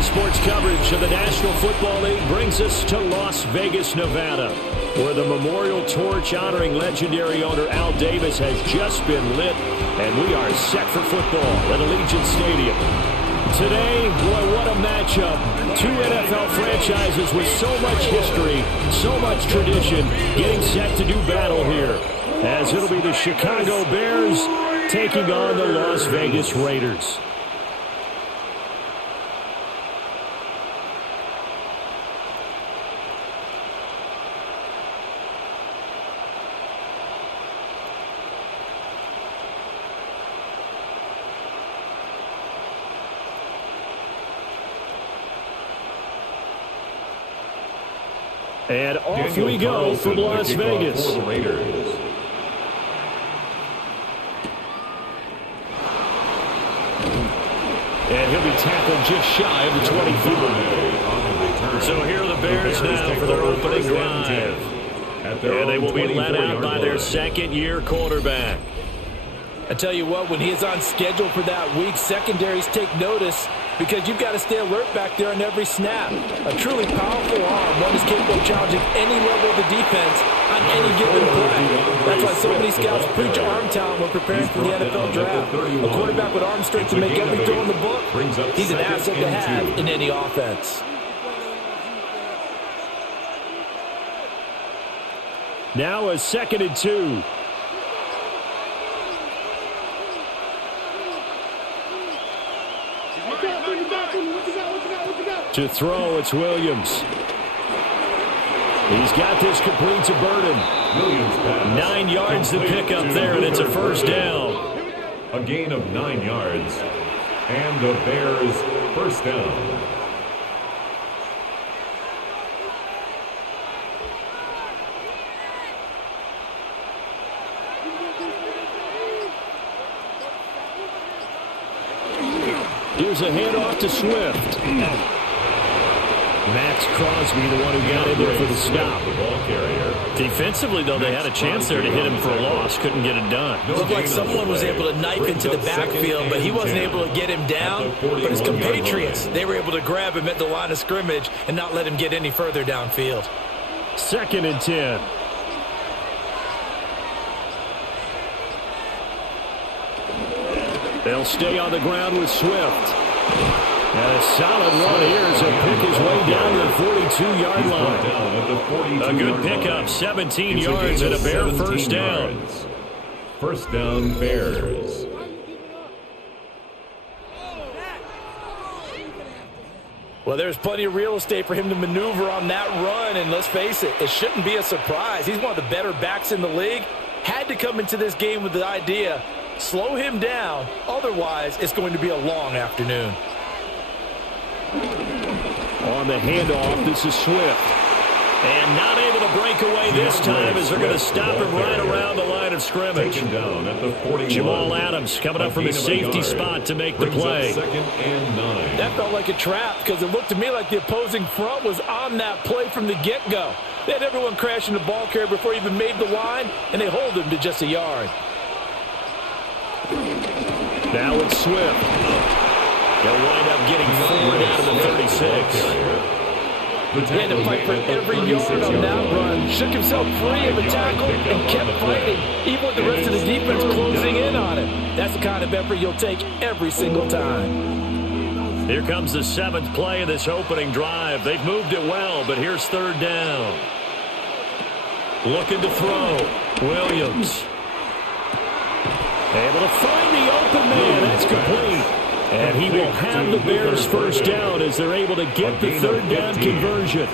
Today's sports coverage of the National Football League brings us to Las Vegas, Nevada, where the memorial torch honoring legendary owner Al Davis has just been lit, and we are set for football at Allegiant Stadium. Today, boy, what a matchup. Two NFL franchises with so much history, so much tradition, getting set to do battle here, as it'll be the Chicago Bears taking on the Las Vegas Raiders. And off we go from Las Vegas. For the Raiders. And he'll be tackled just shy of the 25. So here are the Bears now for their opening drive. And they will be led out by their second-year quarterback. I tell you what, when he is on schedule for that week, secondaries take notice because you've got to stay alert back there on every snap. A truly powerful arm, one is capable of challenging any level of the defense on any given play. That's why so many scouts preach arm talent when preparing for the NFL draft. A quarterback with arm strength to make every throw in the book, he's an asset to have in any offense. Now a 2nd and 2. To throw, it's Williams. He's got this complete to Burden. 9 yards to pick up there, and it's a first down. A gain of 9 yards. And the Bears first down. Here's a handoff to Swift. Max Crosby, the one who got in there for the stop. Defensively, though, they had a chance there to hit him for a loss. Couldn't get it done. Looked like someone was able to knife into the backfield, but he wasn't able to get him down. But his compatriots, they were able to grab him at the line of scrimmage and not let him get any further downfield. 2nd and 10. They'll stay on the ground with Swift. And a solid run here as he'll pick his way down to the 42-yard line. A good pickup, 17 yards and a Bear first down. First down, Bears. Well, there's plenty of real estate for him to maneuver on that run, and let's face it, it shouldn't be a surprise. He's one of the better backs in the league. Had to come into this game with the idea, slow him down, otherwise it's going to be a long afternoon. On the handoff, this is Swift. And not able to break away this time as they're going to stop him right around the line of scrimmage. Jamal Adams coming up from a safety spot to make the play. That felt like a trap because it looked to me like the opposing front was on that play from the get-go. They had everyone crashing the ball carrier before he even made the line, and they hold him to just a yard. Now it's Swift. He'll wind up getting forward out of the 36. He had to fight for every yard on that run. Shook himself free of the tackle and kept fighting, even with the rest of the defense closing in on him. That's the kind of effort you'll take every single time. Here comes the 7th play of this opening drive. They've moved it well, but here's 3rd down. Looking to throw. Williams. Able to find the open man. That's complete. And he will have the Bears first down as they're able to get the 3rd down conversion.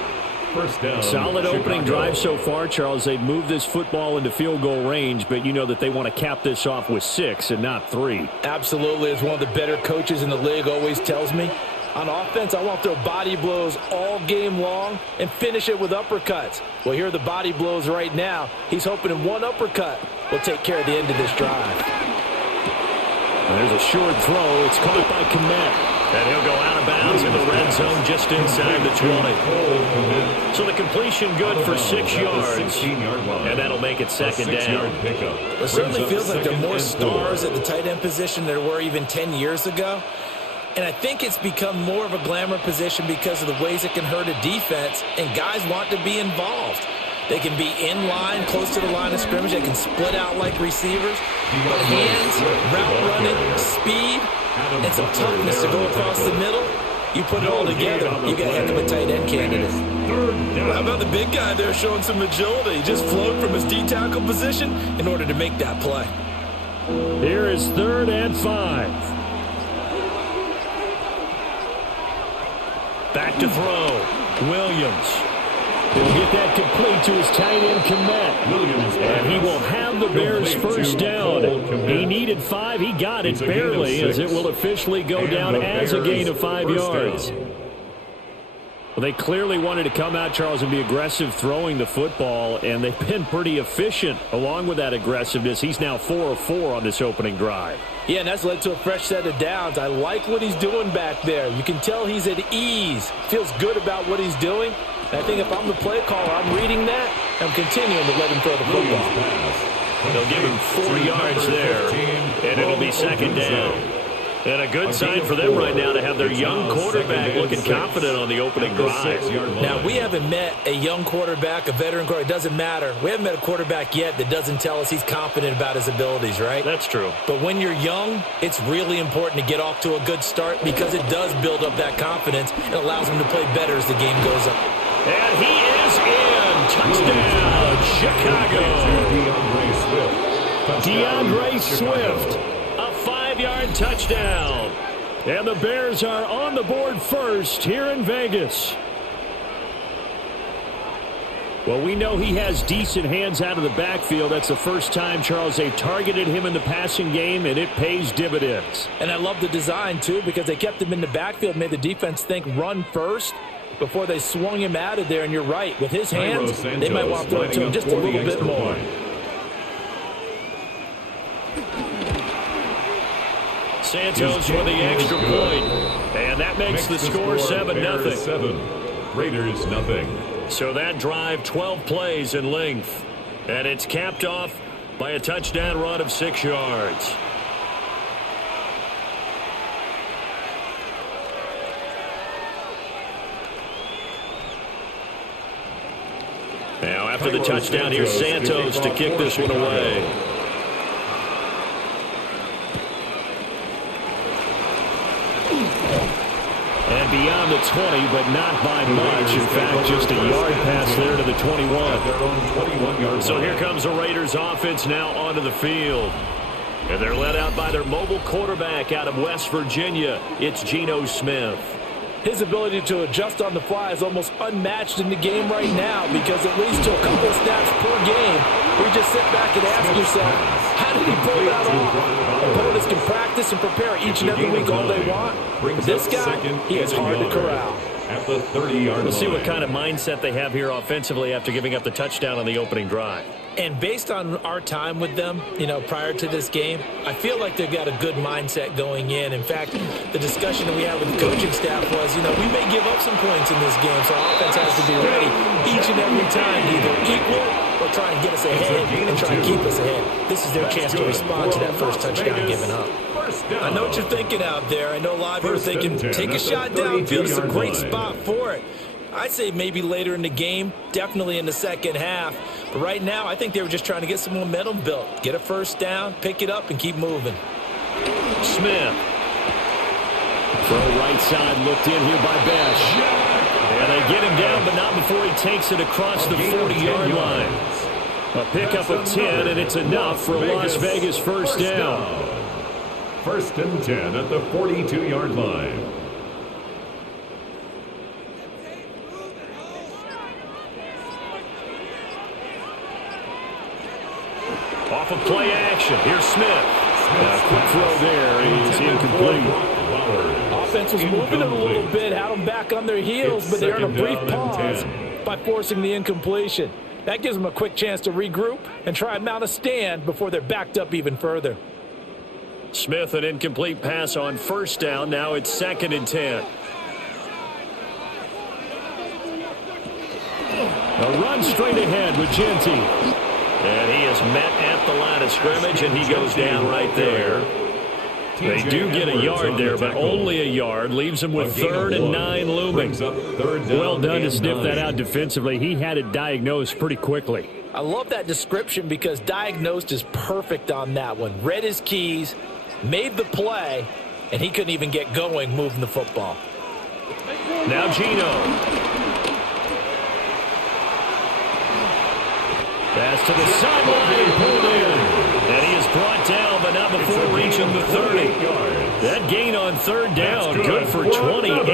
First down. Solid opening drive so far, Charles. They've moved this football into field goal range, but you know that they want to cap this off with 6 and not 3. Absolutely. As one of the better coaches in the league always tells me, on offense, I want to throw body blows all game long and finish it with uppercuts. Well, here are the body blows right now. He's hoping in one uppercut will take care of the end of this drive. And there's a short throw. It's caught by Kmet. And he'll go out of bounds in the red zone just inside the 20. So the completion good for 6 yards. And that'll make it 2nd down. It certainly feels like there are more stars at the tight end position than there were even 10 years ago. And I think it's become more of a glamour position because of the ways it can hurt a defense, and guys want to be involved. They can be in line, close to the line of scrimmage. They can split out like receivers. But hands, route running, speed, and some toughness to go across the middle, you put it all together, you got a heck of a tight end candidate. How about the big guy there showing some agility? He just flowed from his D-tackle position in order to make that play. Here is 3rd and 5. Back to throw. Williams. He'll get that complete to his tight end, Kmet. And he will have the Bears first down. He needed 5. He got it barely, as it will officially go down as a gain of 5 yards. Well, they clearly wanted to come out, Charles, and be aggressive throwing the football, and they've been pretty efficient along with that aggressiveness. He's now 4 of 4 on this opening drive. Yeah, and that's led to a fresh set of downs. I like what he's doing back there. You can tell he's at ease. Feels good about what he's doing. And I think if I'm the play caller, I'm reading that. I'm continuing to let him throw the football. They'll give him 4 yards there, and it'll be 2nd down. And a good sign for them right now to have their young quarterback looking confident on the opening drive. Now, we haven't met a young quarterback, a veteran quarterback. It doesn't matter. We haven't met a quarterback yet that doesn't tell us he's confident about his abilities, right? That's true. But when you're young, it's really important to get off to a good start because it does build up that confidence and allows him to play better as the game goes on. And he is in. Touchdown, Chicago. DeAndre Swift. 5-yard touchdown. And the Bears are on the board first here in Vegas. Well, we know he has decent hands out of the backfield. That's the first time, Charles, they've targeted him in the passing game, and it pays dividends. And I love the design, too, because they kept him in the backfield, made the defense think run first before they swung him out of there. And you're right, with his hands, they might want to throw it to him just a little bit more. Santos for the extra point. And that makes the score 7-0. 7. Raiders nothing. So that drive, 12 plays in length. And it's capped off by a touchdown run of 6 yards. Now after the touchdown, here's Santos to kick this one away. And beyond the 20, but not by much. In fact, just a yard pass there to the 21. So here comes the Raiders offense now onto the field. And they're led out by their mobile quarterback out of West Virginia. It's Geno Smith. His ability to adjust on the fly is almost unmatched in the game right now because it leads to a couple of snaps per game where you just sit back and ask yourself, how did he pull that off? Opponents can practice and prepare each and every week all they want. But this guy, he is hard to corral. At the 30-yard line. We'll see what kind of mindset they have here offensively after giving up the touchdown on the opening drive. And based on our time with them, prior to this game, I feel like they've got a good mindset going in. In fact, the discussion that we had with the coaching staff was, we may give up some points in this game, so our offense has to be ready each and every time to either equal or try and get us ahead and try and keep us ahead. This is their chance to respond to that first touchdown given up. I know what you're thinking out there. I know a lot of you are thinking, take a shot downfield. It's a great spot for it. I'd say maybe later in the game, definitely in the second half. But right now, I think they were just trying to get some momentum built. Get a first down, pick it up, and keep moving. Smith. Throw right side looked in here by Besh. And they get him down, but not before he takes it across the 40-yard line. A pickup of 10, and it's enough for a Las Vegas first down. First and 10 at the 42-yard line. Off of play action. Here's Smith. A quick throw there is incomplete. Offense was moving it a little bit, had them back on their heels, but they're in a brief pause by forcing the incompletion. That gives them a quick chance to regroup and try and mount a stand before they're backed up even further. Smith, an incomplete pass on first down. Now it's 2nd and 10. A run straight ahead with Genty. And he is met at the line of scrimmage, and he goes down right there. They do get a yard there, but only a yard. Leaves them with 3rd and 9 looming. Well done to sniff that out defensively. He had it diagnosed pretty quickly. I love that description because diagnosed is perfect on that one. Read his keys, made the play, and he couldn't even get going moving the football. Now Gino. Pass to the sideline and pulled in. And he is brought down, but not before reaching the 30. That gain on 3rd down, good for 28.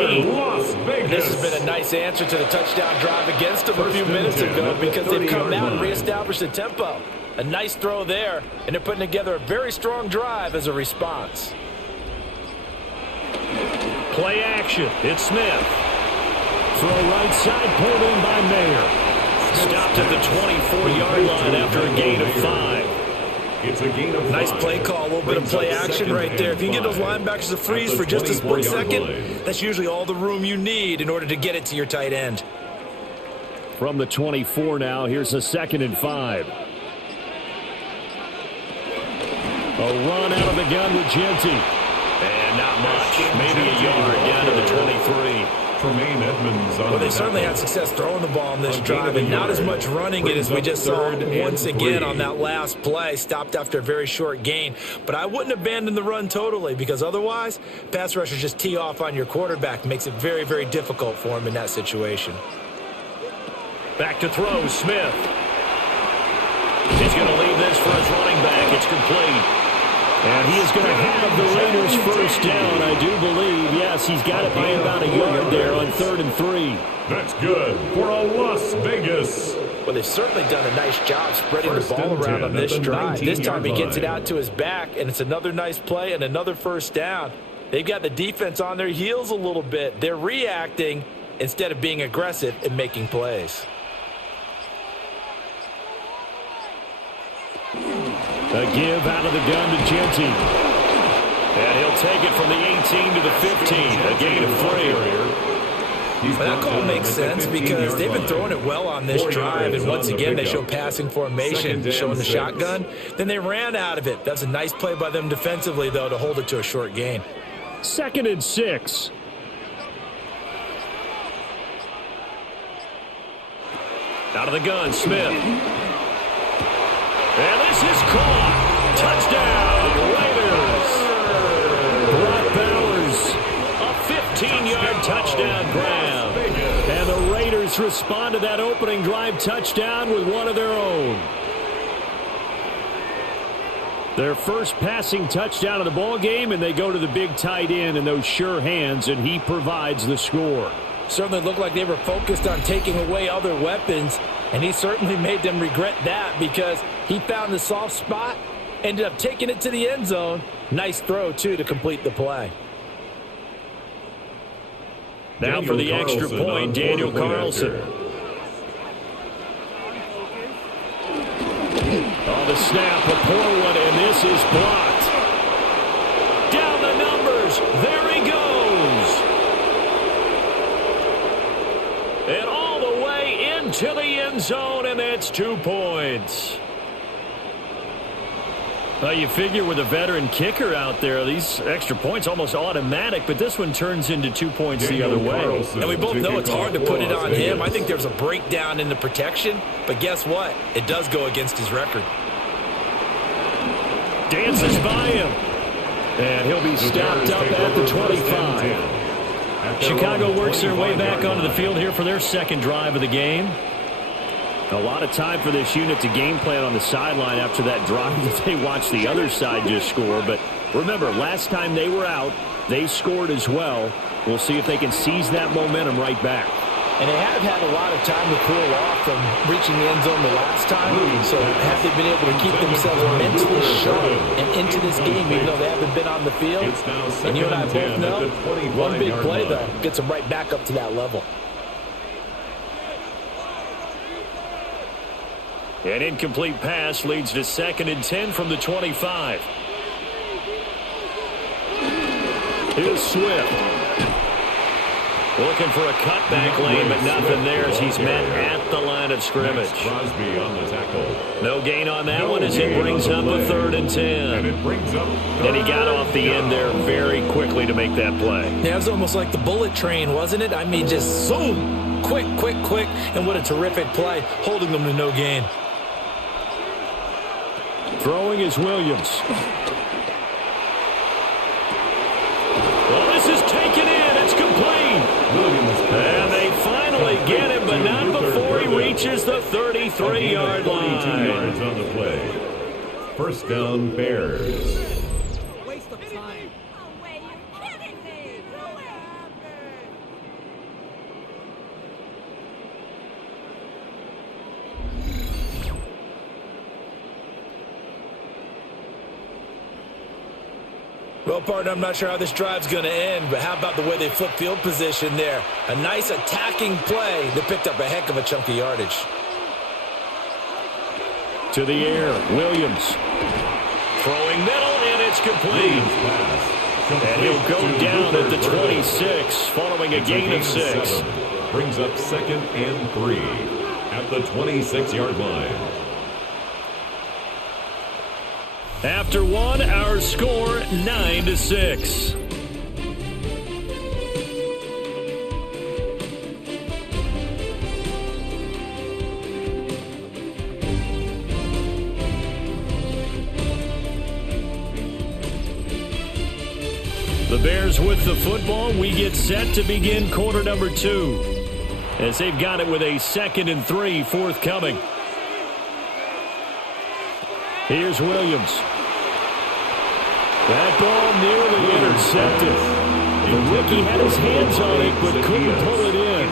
This has been a nice answer to the touchdown drive against them a few minutes ago because they've come out and reestablished the tempo. A nice throw there, and they're putting together a very strong drive as a response. Play action. It's Smith. Throw right side, pulled in by Mayer. Stopped at the 24-yard line after a gain of 5. It's a gain of 5. Nice play call, a little bit of play action right there. If you can get those linebackers to freeze for just a split second, that's usually all the room you need in order to get it to your tight end. From the 24 now, here's a 2nd and 5. A run out of the gun with Genty. And not much. Maybe a yard down to the 23. Well, they certainly had success throwing the ball on this drive, and not as much running it as we just saw once again on that last play. Stopped after a very short gain. But I wouldn't abandon the run totally because otherwise, pass rushers just tee off on your quarterback. Makes it very, very difficult for him in that situation. Back to throw, Smith. He's going to leave this for his running back. It's complete. And he is going to have the Raiders first down, I do believe. Yes, he's got it by about a yard there on 3rd and 3. That's good for a Las Vegas. Well, they've certainly done a nice job spreading the ball around on this drive. This time he gets it out to his back, and it's another nice play and another first down. They've got the defense on their heels a little bit. They're reacting instead of being aggressive and making plays. A give out of the gun to Genty. And he'll take it from the 18 to the 15. A gain of 3. But that call makes sense because they've been throwing it well on this drive. And once again, they show passing formation, showing the shotgun. Then they ran out of it. That's a nice play by them defensively, though, to hold it to a short gain. 2nd and 6. Out of the gun, Smith. And this is caught. Touchdown, Raiders. Brock Bowers, a 15-yard touchdown grab. And the Raiders respond to that opening drive touchdown with one of their own. Their first passing touchdown of the ball game, and they go to the big tight end in those sure hands, and he provides the score. Certainly looked like they were focused on taking away other weapons, and he certainly made them regret that because he found the soft spot, ended up taking it to the end zone. Nice throw, too, to complete the play. Now for the extra point, Daniel Carlson. On the snap, a poor one, and this is blocked. Down the numbers. There he goes. And all the way into the end zone, and that's 2 points. Well, you figure with a veteran kicker out there, these extra points almost automatic, but this one turns into 2 points the other way. And we both know it's hard to put it on him. I think there's a breakdown in the protection, but guess what? It does go against his record. Dances by him. And he'll be stopped up at the 25. Chicago works their way back onto the field here for their second drive of the game. A lot of time for this unit to game plan on the sideline after that drive that they watched the other side just score. But remember, last time they were out, they scored as well. We'll see if they can seize that momentum right back. And they have had a lot of time to cool off from reaching the end zone the last time. So have they been able to keep themselves mentally sharp and into this game even though they haven't been on the field? And you and I both know one big play, though, gets them right back up to that level. An incomplete pass leads to 2nd and 10 from the 25. Here's Swift. Looking for a cutback lane, but nothing there as he's met at the line of scrimmage. Crosby on the tackle. No gain on that one as it brings up a 3rd and 10. And he got off the end there very quickly to make that play. Yeah, it was almost like the bullet train, wasn't it? I mean, just zoom, quick, quick, quick, and what a terrific play, holding them to no gain. Throwing is Williams. Well, this is taken in. It's complete. And they finally get him, but not before he reaches the 33-yard line. 22 yards on the play. First down, Bears. Waste of time. No way, you're kidding me. Well, partner, I'm not sure how this drive's going to end, but how about the way they flip field position there? A nice attacking play that picked up a heck of a chunk of yardage. To the air, Williams. Throwing middle, and it's complete. And he'll go down at the 26, following a gain of 6. Brings up 2nd and 3 at the 26-yard line. After one, our score 9-6. The Bears with the football. We get set to begin quarter number 2 as they've got it with a 2nd and 3 forthcoming. Here's Williams. That ball nearly intercepted. The rookie had his hands on it, but couldn't pull it in.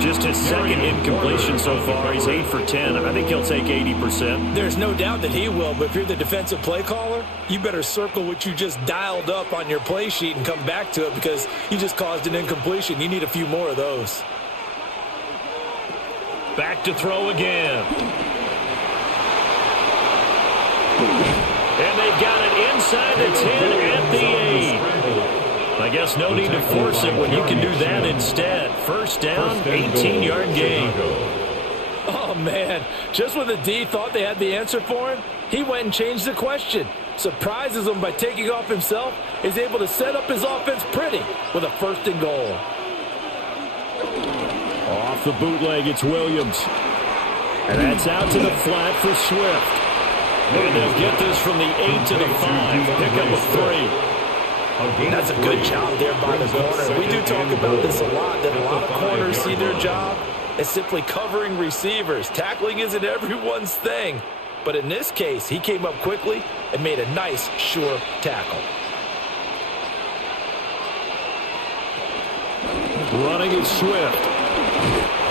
Just his 2nd incompletion so far. He's 8 for 10. I think he'll take 80%. There's no doubt that he will, but if you're the defensive play caller, you better circle what you just dialed up on your play sheet and come back to it because you just caused an incompletion. You need a few more of those. Back to throw again. And they've got it inside the 10 at the 8. I guess no need to force it when you can do that instead. First down, 18-yard gain. Oh, man. Just when the D thought they had the answer for him, he went and changed the question. Surprises him by taking off himself, is able to set up his offense pretty with a 1st and goal. Off the bootleg, it's Williams. And that's out to the flat for Swift. And they'll get this from the 8 to the 5. Pick up a 3. That's a good job there by the corner. We do talk about this a lot, that a lot of corners see their job as simply covering receivers. Tackling isn't everyone's thing. But in this case, he came up quickly and made a nice, sure tackle. Running is Swift.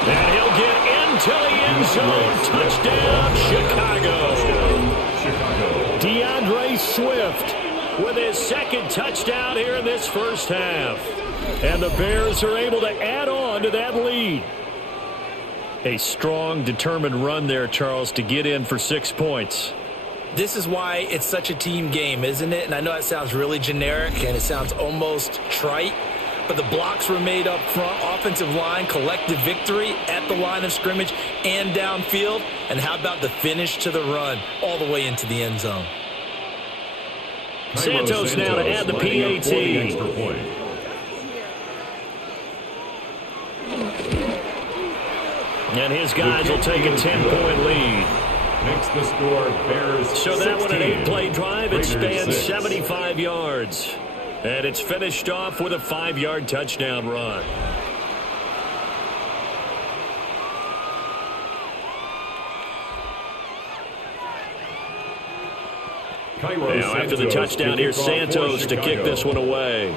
And he'll get into the end zone. Touchdown, Chicago. DeAndre Swift with his 2nd touchdown here in this first half. And the Bears are able to add on to that lead. A strong, determined run there, Charles, to get in for 6 points. This is why it's such a team game, isn't it? And I know it sounds really generic and it sounds almost trite, but the blocks were made up front, offensive line, collective victory at the line of scrimmage and downfield. And how about the finish to the run all the way into the end zone? Santos now to add the PAT. And his guys will take a 10-point lead. Makes the score Bears 16. So that one, an 8-play drive. It spans 6. 75 yards. And it's finished off with a 5-yard touchdown run. Now after the touchdown, here's Santos to kick this one away.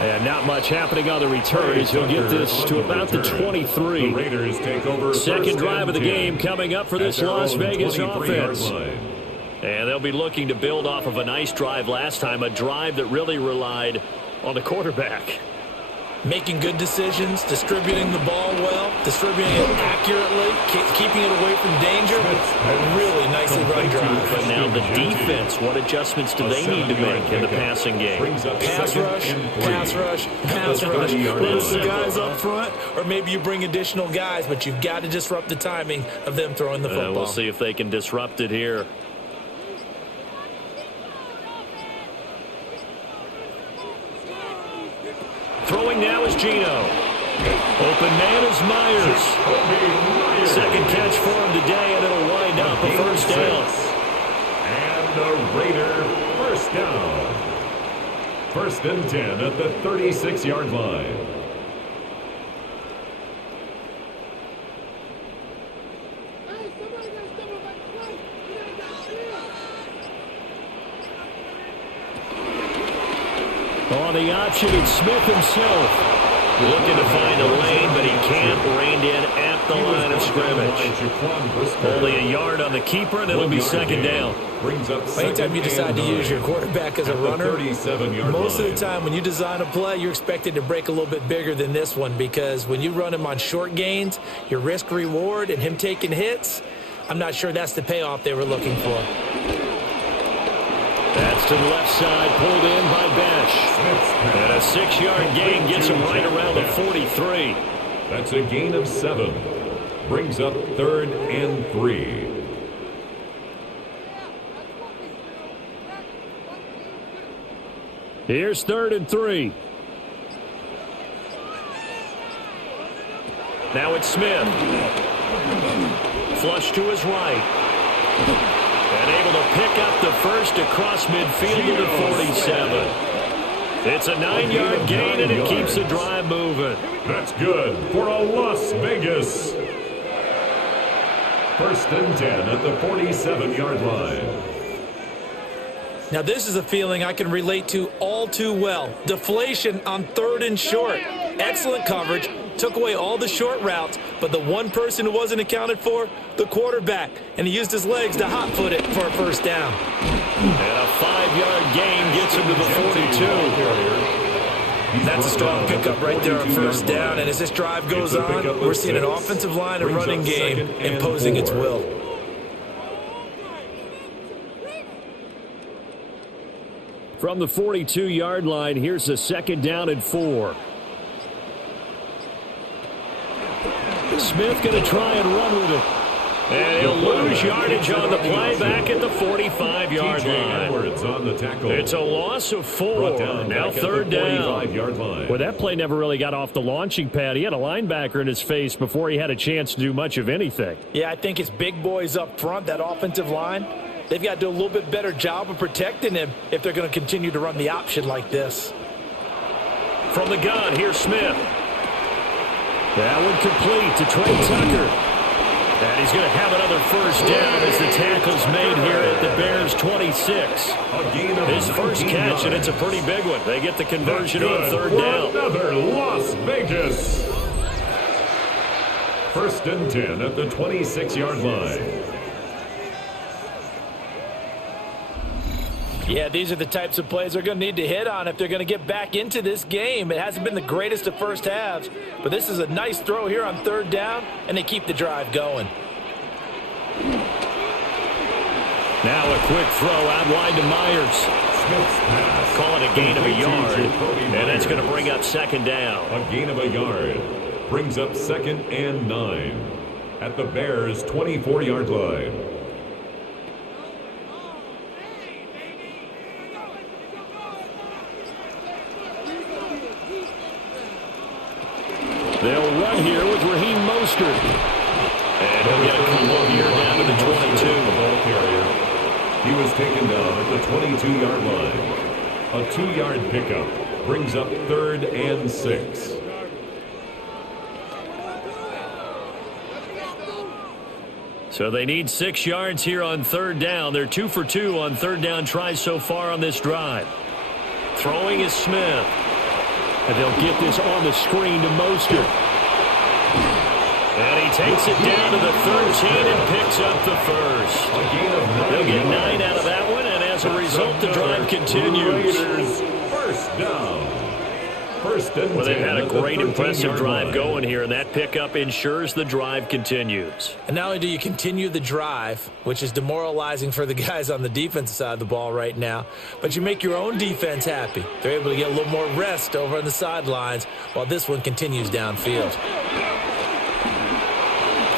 And not much happening on the return as he'll get this to about the 23. The Raiders take over. Second drive of the game coming up for this Las Vegas offense. And they'll be looking to build off of a nice drive last time, a drive that really relied on the quarterback. Making good decisions, distributing the ball well, distributing it accurately, keeping it away from danger. A really nicely run drive. But now the defense, what adjustments do they need to make in the passing game? Pass rush, pass rush, pass rush. Lose the guys up front, or maybe you bring additional guys, but you've got to disrupt the timing of them throwing the football. We'll see if they can disrupt it here. Throwing now is Gino. Open man is Myers. Second catch for him today, and it'll wind up a first down. And the Raider first down. 1st and 10 at the 36-yard line. On the option, it's Smith himself. Looking to find a lane, but he can't. Reined in at the line of scrimmage. Only a yard on the keeper, and it'll be second down. Anytime you decide to use your quarterback as a runner, most of the time when you design a play, you're expected to break a little bit bigger than this one, because when you run him on short gains, your risk-reward and him taking hits, I'm not sure that's the payoff they were looking for. That's to the left side, pulled in by Besh. And a 6-yard gain gets him right around the 43. That's a gain of 7. Brings up 3rd and 3. Here's 3rd and 3. Now it's Smith. Flush to his right. And able to pick up the first across midfield to the 47. It's a 9-yard gain, and it keeps the drive moving. That's good for a Las Vegas. 1st and 10 at the 47-yard line. Now this is a feeling I can relate to all too well. Deflation on 3rd and short. Excellent coverage. Took away all the short routes, but the one person who wasn't accounted for, the quarterback, and he used his legs to hot-foot it for a first down. And a 5-yard gain gets him to the 42. That's a strong pickup right there on first down, and as this drive goes on, we're seeing an offensive line and running game imposing its will. From the 42-yard line, here's a 2nd down and 4. Smith going to try and run with it. And he'll lose yardage on the play back at the 45-yard line. On the tackle. It's a loss of 4. Now 3rd down. Well, that play never really got off the launching pad. He had a linebacker in his face before he had a chance to do much of anything. Yeah, I think it's big boys up front, that offensive line. They've got to do a little bit better job of protecting him if they're going to continue to run the option like this. From the gun, here's Smith. That one complete to Trey Tucker. And he's going to have another first down as the tackle's made here at the Bears' 26. His first catch, and it's a pretty big one. They get the conversion on 3rd down. Another Las Vegas. 1st and 10 at the 26-yard line. Yeah, these are the types of plays they're going to need to hit on if they're going to get back into this game. It hasn't been the greatest of first halves, but this is a nice throw here on 3rd down, and they keep the drive going. Now a quick throw out wide to Myers. Call it a gain of a yard, and that's going to bring up 2nd down. A gain of a yard brings up 2nd and 9 at the Bears' 24-yard line. They'll run here with Raheem Mostert. And he'll get a couple here down to the 22. Ball carrier. He was taken down at the 22-yard line. A 2-yard pickup brings up 3rd and 6. So they need 6 yards here on 3rd down. They're 2 for 2 on 3rd down tries so far on this drive. Throwing is Smith. And they'll get this on the screen to Mostert. And he takes it down to the 13 and picks up the first. They'll get 9 out of that one, and as a result, the drive continues. First down. First and 10. Well, they've had a great, impressive drive line. going here, and that pickup ensures the drive continues. And not only do you continue the drive, which is demoralizing for the guys on the defensive side of the ball right now, but you make your own defense happy. They're able to get a little more rest over on the sidelines while this one continues downfield.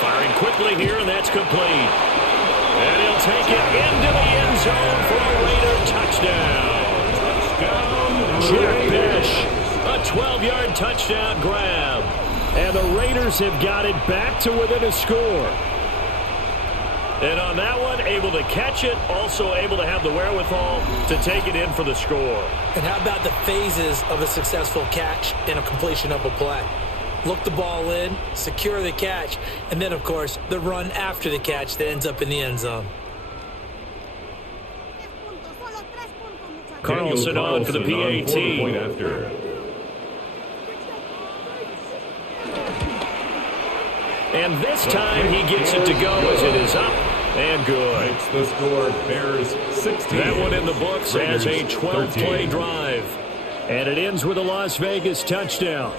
Firing quickly here, and that's complete. And he'll take it into the end zone for a Raider touchdown. Jack Besh, a 12-yard touchdown grab. And the Raiders have got it back to within a score. And on that one, able to catch it, also able to have the wherewithal to take it in for the score. And how about the phases of a successful catch and a completion of a play? Look the ball in, secure the catch, and then, of course, the run after the catch that ends up in the end zone. Carlson on for the PAT. Point after. And this time he gets it to go as it is up and good. Makes the score Bears 16. That one in the books as a 12-play 13. drive. And it ends with a Las Vegas touchdown.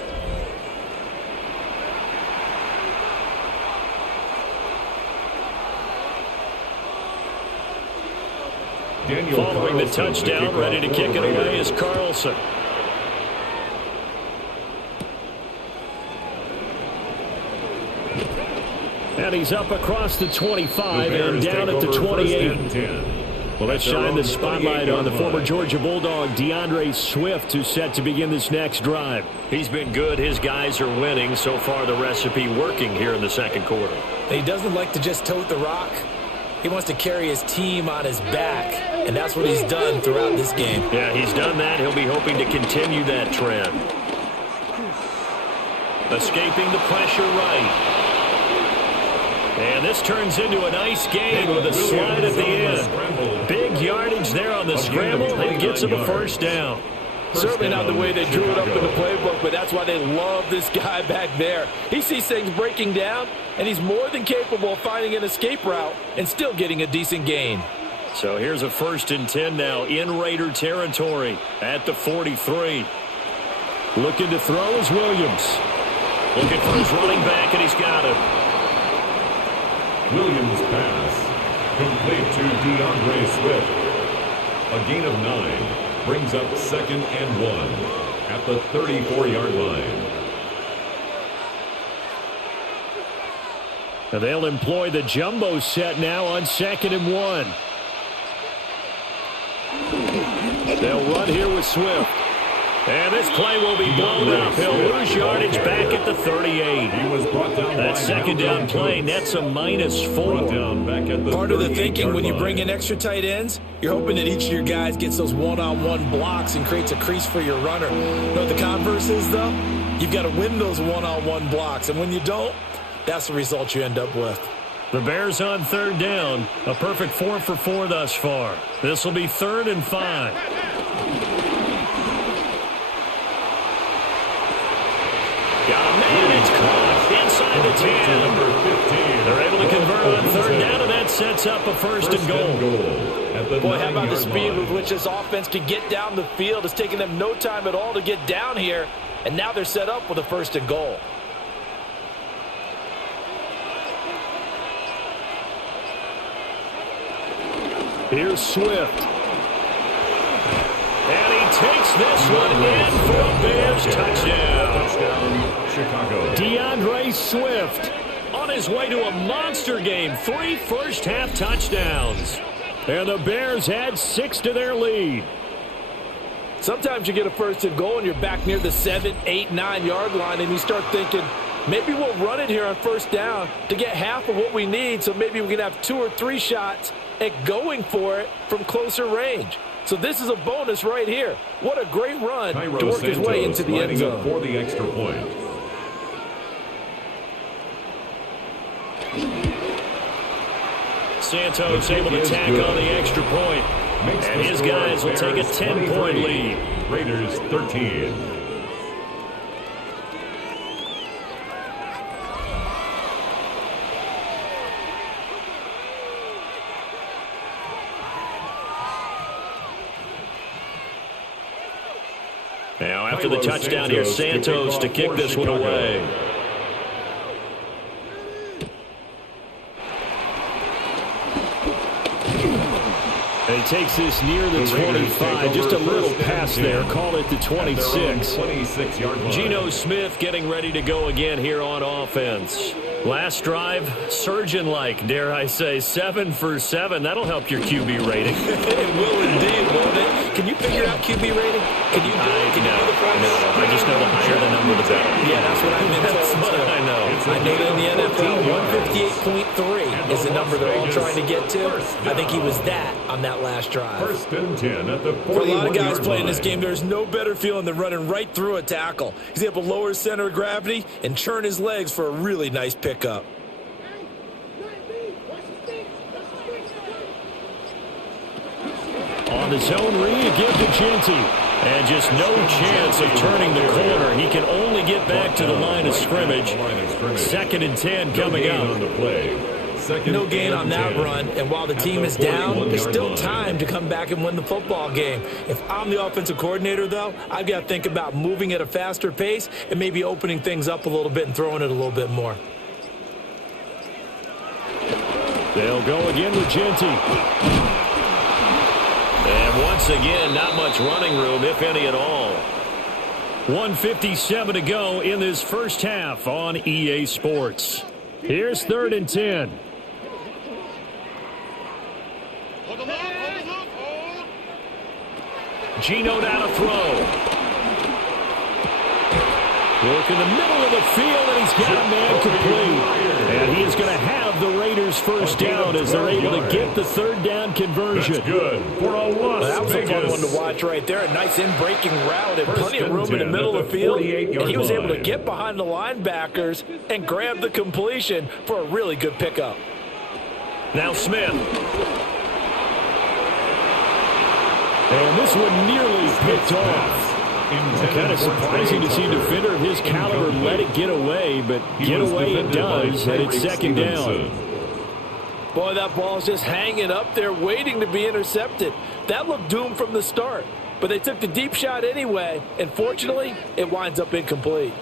Following the touchdown, ready to kick it away is Carlson. And he's up across the 25 and down at the 28. Well, let's shine the spotlight on the former Georgia Bulldog, DeAndre Swift, who's set to begin this next drive. He's been good. His guys are winning. So far, the recipe working here in the second quarter. He doesn't like to just tote the rock. He wants to carry his team on his back, and that's what he's done throughout this game. Yeah, he's done that. He'll be hoping to continue that trend. Escaping the pressure right. And this turns into a nice game with a slide at the end. Big yardage there on the scramble, and gets him a first down. Certainly not the way they drew it up in the playbook, but that's why they love this guy back there. He sees things breaking down, and he's more than capable of finding an escape route and still getting a decent gain. So here's a 1st and 10 now in Raider territory at the 43. Looking to throw is Williams. Looking for his running back, and he's got him. Williams pass. Complete to DeAndre Swift. A gain of 9. Brings up 2nd and 1 at the 34-yard line. And they'll employ the jumbo set now on 2nd and 1. They'll run here with Swift. And this play will be blown up. He'll lose yardage back at the 38. He was brought down. That second down play nets a -4. Part of the thinking when you bring in extra tight ends, you're hoping that each of your guys gets those one-on-one blocks and creates a crease for your runner. You know what the converse is, though? You've got to win those one-on-one blocks, and when you don't, that's the result you end up with. The Bears on 3rd down. A perfect 4 for 4 thus far. This will be 3rd and 5. Got a man, it's caught inside the 10. Number 15. They're able to convert on 3rd down, and that sets up a 1st and goal. Boy, how about the speed with which this offense can get down the field? It's taken them no time at all to get down here, and now they're set up with a 1st and goal. Here's Swift. And he takes this one in for a Bears touchdown. Chicago. DeAndre Swift on his way to a monster game. 3 first-half touchdowns. And the Bears add 6 to their lead. Sometimes you get a 1st and goal and you're back near the 7, 8, 9-yard line, and you start thinking, maybe we'll run it here on 1st down to get half of what we need, so maybe we can have 2 or 3 shots at going for it from closer range. So this is a bonus right here. What a great run to work his way into the end zone. For the extra point. Santos able to tack on the extra point. And his guys will take a 10-point lead. Raiders 13. Now after the touchdown here, Santos to kick this one away. And he takes this near the 25. Just a little pass there. Call it the 26. Geno Smith getting ready to go again here on offense. Last drive, surgeon-like, dare I say, 7 for 7. That'll help your QB rating. It will indeed, won't it? Can you figure out QB rating? Can you do it? Can you do the process? No, I just know the higher the number, the better. Yeah, that's what I've been told, too. I know. I know that in the NFL, 158.3 is the number they're all trying to get to. I think he was that on that last drive. First and 10 at the 41-yard line. For a lot of guys playing this game, there's no better feeling than running right through a tackle. He's able to lower his center of gravity and churn his legs for a really nice pickup. On the zone read, give to Genty. And just no chance of turning the corner. He can only get back to the line of scrimmage. 2nd and 10 coming up. No gain on that run, and while the team is down, there's still time to come back and win the football game. If I'm the offensive coordinator, though, I've got to think about moving at a faster pace and maybe opening things up a little bit and throwing it a little bit more. They'll go again with Genty. And once again, not much running room, if any at all. 1:57 to go in this first half on EA Sports. Here's 3rd and 10. Geno now to throw. Look in the middle of the field, and he's got a man complete. And he is going to have the Raiders first down as they're able to get the 3rd down conversion. That's good for a Las That was Vegas. a fun one to watch right there. A nice in-breaking route and plenty of room in the middle of the field. And he was able to get behind the linebackers and grab the completion for a really good pickup. Now Smith. And this one nearly picked off. Kind of surprising to see a defender of his caliber let it get away, but get away it does, and it's 2nd down. Boy, that ball's just hanging up there waiting to be intercepted. That looked doomed from the start, but they took the deep shot anyway, and fortunately, it winds up incomplete.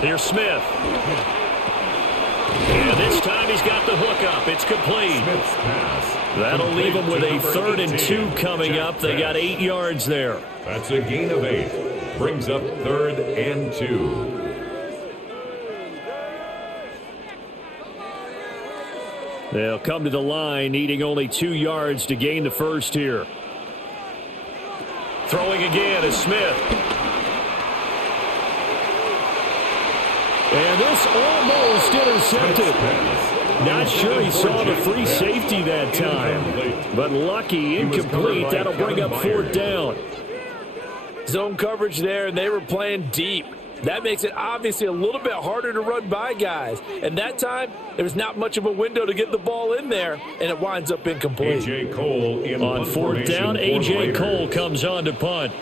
Here's Smith. And this time he's got the hook up. It's complete. Smith's pass. That'll leave them with a 3rd and 2 coming up. They got 8 yards there. That's a gain of 8. Brings up 3rd and 2. They'll come to the line, needing only 2 yards to gain the first here. Throwing again is Smith. And this almost intercepted. Not sure he saw the free safety that time. But lucky, incomplete. That'll bring up 4th down. Zone coverage there, and they were playing deep. That makes it obviously a little bit harder to run by guys. And that time, there was not much of a window to get the ball in there, and it winds up incomplete. A.J. Cole in on 4th down, A.J. Cole comes on to punt.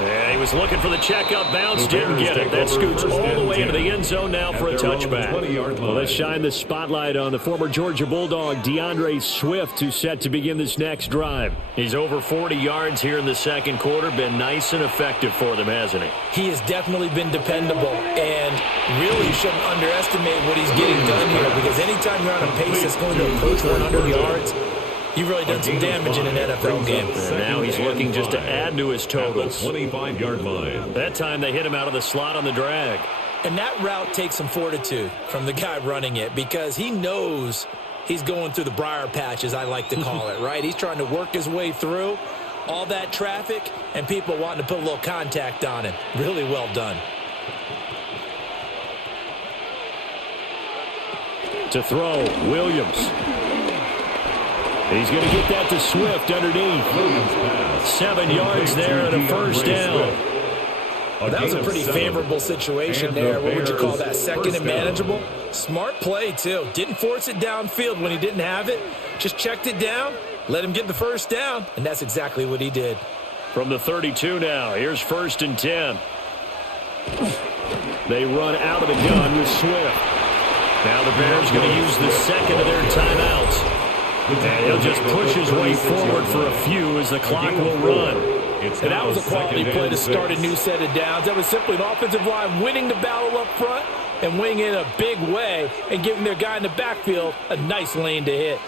And he was looking for the checkup bounce, didn't get it. That scoots all the way into the end zone now for a touchback. Well, let's shine the spotlight on the former Georgia Bulldog, DeAndre Swift, who's set to begin this next drive. He's over 40 yards here in the 2nd quarter. Been nice and effective for them, hasn't he? He has definitely been dependable, and really shouldn't underestimate what he's getting done here, because anytime you're on a pace that's going to approach 100 yards, you've really done some damage in an NFL game. And now he's looking just to add to his totals. 25-yard line. That time they hit him out of the slot on the drag. And that route takes some fortitude from the guy running it, because he knows he's going through the briar patch, as I like to call it, right? He's trying to work his way through all that traffic and people wanting to put a little contact on him. Really well done. To throw, Williams. He's going to get that to Swift underneath. 7 yards there and a first down. That was a pretty favorable situation there. What would you call that? 2nd and manageable? Smart play, too. Didn't force it downfield when he didn't have it. Just checked it down, let him get the first down, and that's exactly what he did. From the 32 now, here's 1st and 10. They run out of the gun with Swift. Now the Bears going to use the second of their timeouts. And he'll just push his way forward for a few as the clock will run. And that was a quality play to start a new set of downs. That was simply an offensive line winning the battle up front and winning it in a big way and giving their guy in the backfield a nice lane to hit.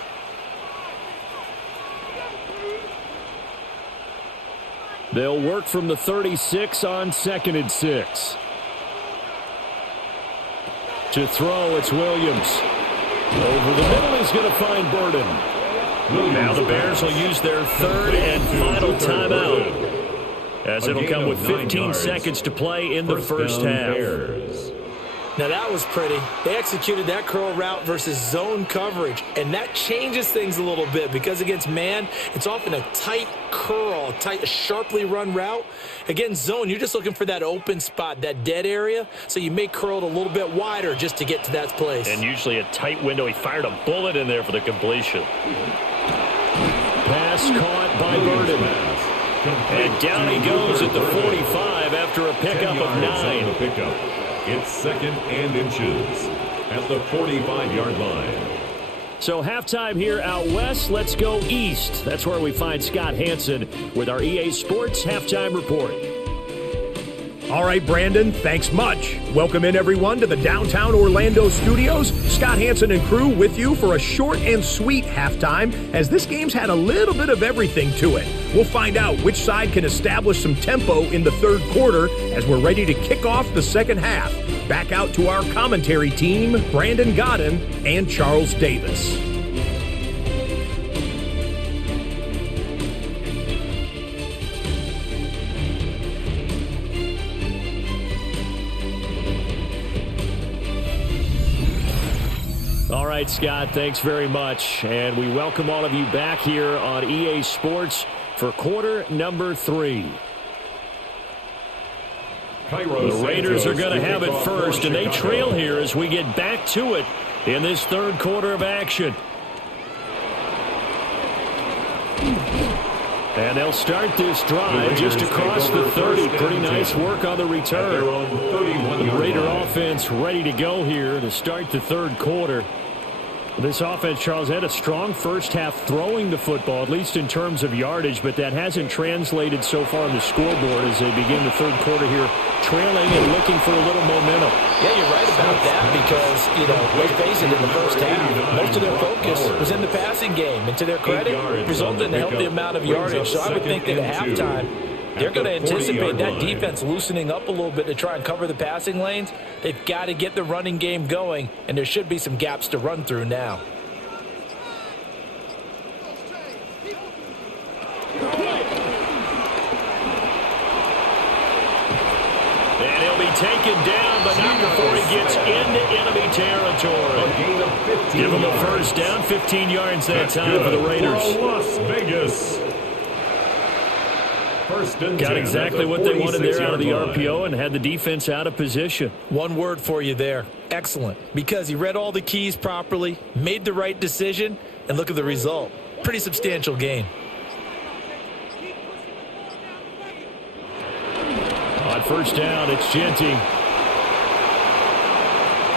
They'll work from the 36 on 2nd and 6. To throw, it's Williams. Over the middle, he's going to find Burden. Now the Bears will use their third and final timeout, as it'll come with 15 seconds to play in the first half. Now that was pretty. They executed that curl route versus zone coverage, and that changes things a little bit because against man, it's often a tight curl, a sharply run route. Against zone, you're just looking for that open spot, that dead area, so you may curl it a little bit wider just to get to that place. And usually a tight window. He fired a bullet in there for the completion. Pass caught by Burden. And down he goes at the 45 after a pickup of 9. It's 2nd and inches at the 45-yard line. So halftime here out west. Let's go east. That's where we find Scott Hansen with our EA Sports Halftime Report. All right, Brandon, thanks much. Welcome in, everyone, to the downtown Orlando studios. Scott Hansen and crew with you for a short and sweet halftime, as this game's had a little bit of everything to it. We'll find out which side can establish some tempo in the third quarter as we're ready to kick off the second half. Back out to our commentary team, Brandon Godden and Charles Davis. All right, Scott, thanks very much. And we welcome all of you back here on EA Sports for quarter number 3. The Raiders are going to have it first, and they trail here as we get back to it in this third quarter of action. And they'll start this drive just across the 30. Pretty nice work on the return. The Raider offense ready to go here to start the third quarter. This offense, Charles, had a strong first half throwing the football, at least in terms of yardage, but that hasn't translated so far on the scoreboard as they begin the third quarter here, trailing and looking for a little momentum. Yeah, you're right about that because, let's face it, in the first half, most of their focus was in the passing game. And to their credit, resulted in a healthy amount of yardage. So I would think that at halftime, they're going to anticipate that defense loosening up a little bit to try and cover the passing lanes. They've got to get the running game going, and there should be some gaps to run through now. And he'll be taken down, but not before he gets into enemy territory. Give him a first down, 15 yards that time for the Raiders. Las Vegas. Got exactly what they wanted there out of the RPO and had the defense out of position. One word for you there. Excellent. Because he read all the keys properly, made the right decision, and look at the result. Pretty substantial gain. On first down, it's Genty.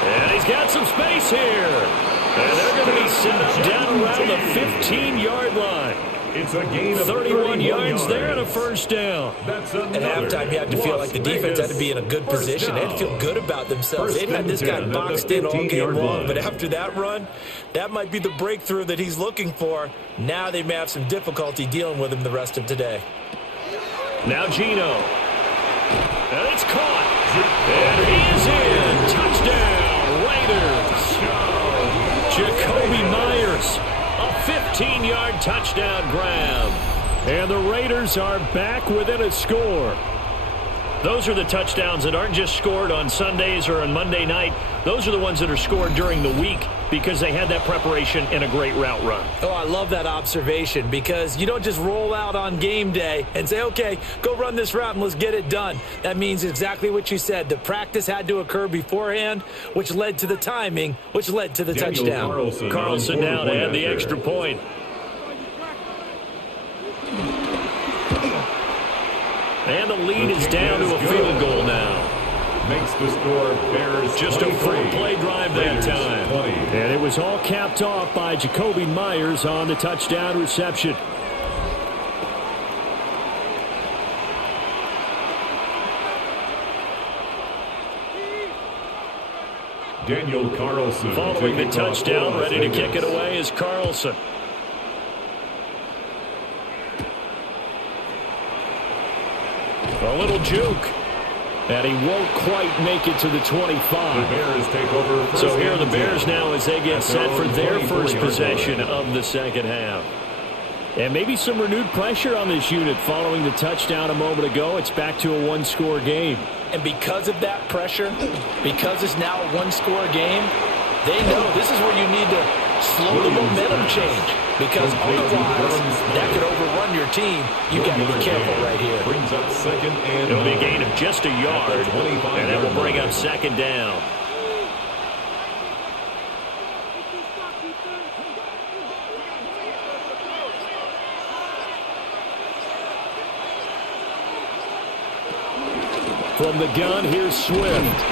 And he's got some space here. And they're going to be set up down around the 15-yard line. It's a gain of 31 yards there and a first down. At halftime, you had to feel like the defense had to be in a good position. They had to feel good about themselves. They've had this guy boxed in all game long, but after that run, that might be the breakthrough that he's looking for. Now they may have some difficulty dealing with him the rest of today. Now Gino. And it's caught. And he is in. Touchdown, Raiders. Jacoby Myers. A 15-yard touchdown grab. And the Raiders are back within a score. Those are the touchdowns that aren't just scored on Sundays or on Monday night. Those are the ones that are scored during the week because they had that preparation and a great route run. Oh, I love that observation because you don't just roll out on game day and say, okay, go run this route and let's get it done. That means exactly what you said. The practice had to occur beforehand, which led to the timing, which led to the touchdown. Carlson now to add the extra point. And the lead is down to a field goal now. Makes the score Bears just a full play drive that time. was all capped off by Jacoby Myers on the touchdown reception. Daniel Carlson. Following the touchdown, ready to kick it away is Carlson. A little juke. And he won't quite make it to the 25. The Bears take over. So here are the Bears now as they get set for their first possession of the second half. And maybe some renewed pressure on this unit following the touchdown a moment ago. It's back to a one-score game. And because of that pressure, because it's now a one-score game, they know this is where you need to slow the momentum change. Because otherwise, that could overrun your team. You got to be careful right here. Brings up second and It'll be a gain of just a yard, and that will bring up second down. From the gun, here's Swift.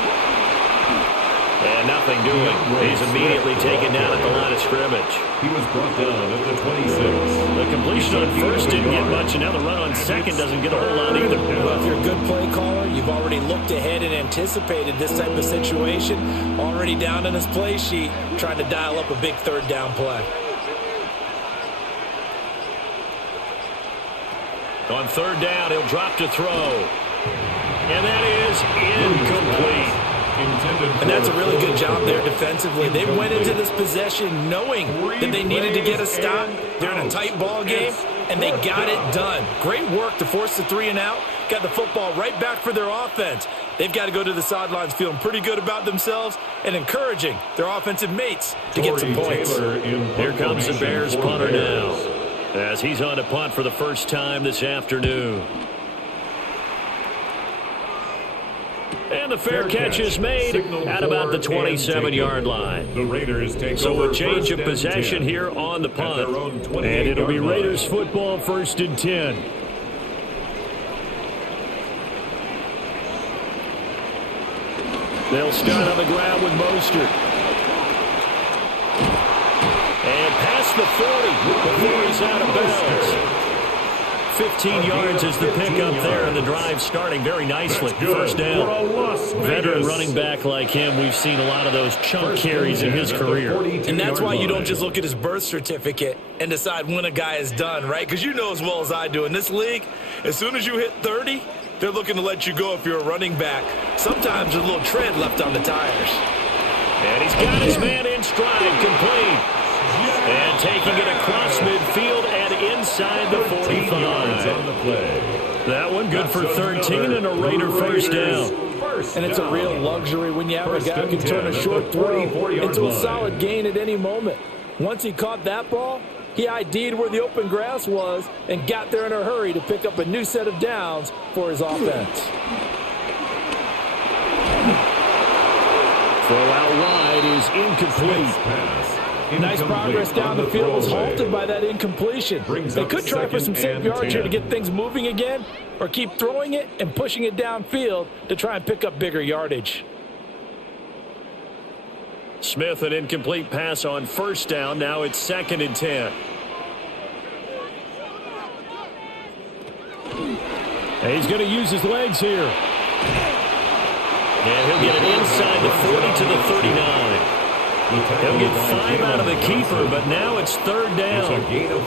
And nothing doing. He's immediately taken down at the line of scrimmage. He was brought down at the 26. The completion on first didn't get much, and now the run on second doesn't get a whole lot either. Well, if you're a good play caller, you've already looked ahead and anticipated this type of situation. Already down in his play sheet, trying to dial up a big third down play. On third down, he'll drop to throw. And that is incomplete. And that's a really good job there defensively. They went into this possession knowing that they needed to get a stop. They're in a tight ball game, and they got it done. Great work to force the 3 and out. Got the football right back for their offense. They've got to go to the sidelines feeling pretty good about themselves and encouraging their offensive mates to get some points. Here comes the Bears punter now, as he's on to punt for the first time this afternoon. And the fair catch is made at about the 27-yard line. The Raiders take so over a change of possession here on the punt. And it'll be Raiders football, 1st and 10. They'll start on the ground with Mostert. And past the 40 before he's out of bounds. 15 yards is the pickup there, and the drive starting very nicely. First down. Veteran running back like him, we've seen a lot of those chunk carries in his career. And that's why you don't just look at his birth certificate and decide when a guy is done, right? Because you know as well as I do, in this league, as soon as you hit 30, they're looking to let you go if you're a running back. Sometimes there's a little tread left on the tires. And he's got his man in stride, complete. And taking it across midfield and inside the 45. That one good for 13 and a Raider first down. And it's a real luxury when you have a guy who can turn a short throw into a solid gain at any moment. Once he caught that ball, he ID'd where the open grass was and got there in a hurry to pick up a new set of downs for his offense. Throw out wide is incomplete. Nice progress down the field was halted by that incompletion. They could try for some safe yards here to get things moving again, or keep throwing it and pushing it downfield to try and pick up bigger yardage. Smith, an incomplete pass on first down. Now it's 2nd and 10. And he's going to use his legs here. And he'll get it inside the 40 to the 39. He'll get 5 out of the keeper, but now it's 3rd down.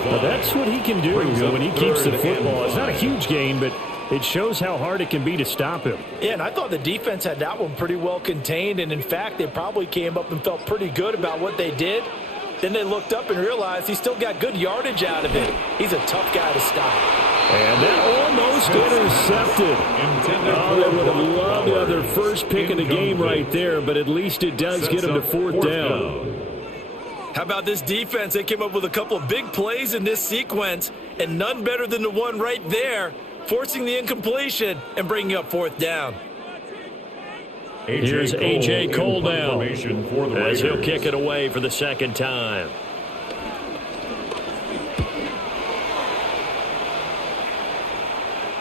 But that's what he can do when he keeps the football. It's not a huge gain, but it shows how hard it can be to stop him. Yeah, and I thought the defense had that one pretty well contained, and in fact, they probably came up and felt pretty good about what they did. Then they looked up and realized he still got good yardage out of it. He's a tough guy to stop. And that almost intercepted. Oh, they would have loved to have their first pick of the game right there, but at least it does get them to 4th down. How about this defense? They came up with a couple of big plays in this sequence, and none better than the one right there, forcing the incompletion and bringing up 4th down. Here's A.J. Cole down as he'll kick it away for the 2nd time.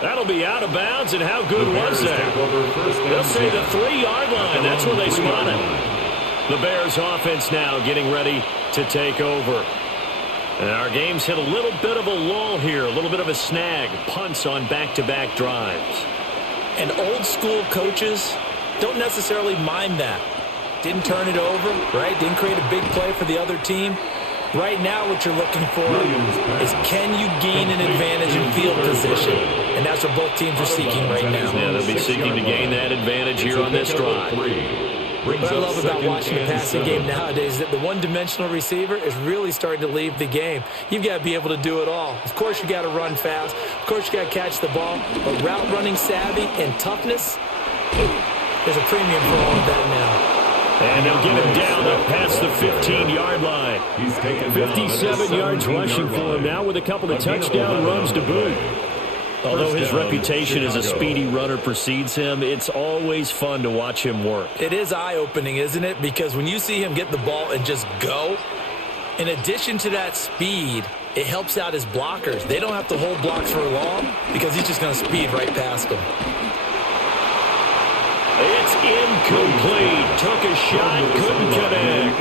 That'll be out of bounds, and how good was that? They'll say the 3-yard line. That's where they spot it. The Bears offense now getting ready to take over. And our game's hit a little bit of a lull here, a little bit of a snag. Punts on back-to-back drives. And old school coaches don't necessarily mind that. Didn't turn it over, right? Didn't create a big play for the other team. Right now what you're looking for is can you gain an advantage in field position? And that's what both teams are seeking right now. Yeah, they'll be seeking to gain that advantage here on this drive. What I love about watching the passing game nowadays is that the one-dimensional receiver is really starting to leave the game. You've got to be able to do it all. Of course, you got to run fast. Of course, you got to catch the ball. But route running savvy and toughness, there's a premium for all of that now. And they'll get him down up past the 15-yard line. 57 yards rushing for him now with a couple of touchdown runs to boot. Although his reputation as a speedy runner precedes him, it's always fun to watch him work. It is eye-opening, isn't it? Because when you see him get the ball and just go, in addition to that speed, it helps out his blockers. They don't have to hold blocks for long because he's just going to speed right past them. It's incomplete. Took a shot, couldn't connect.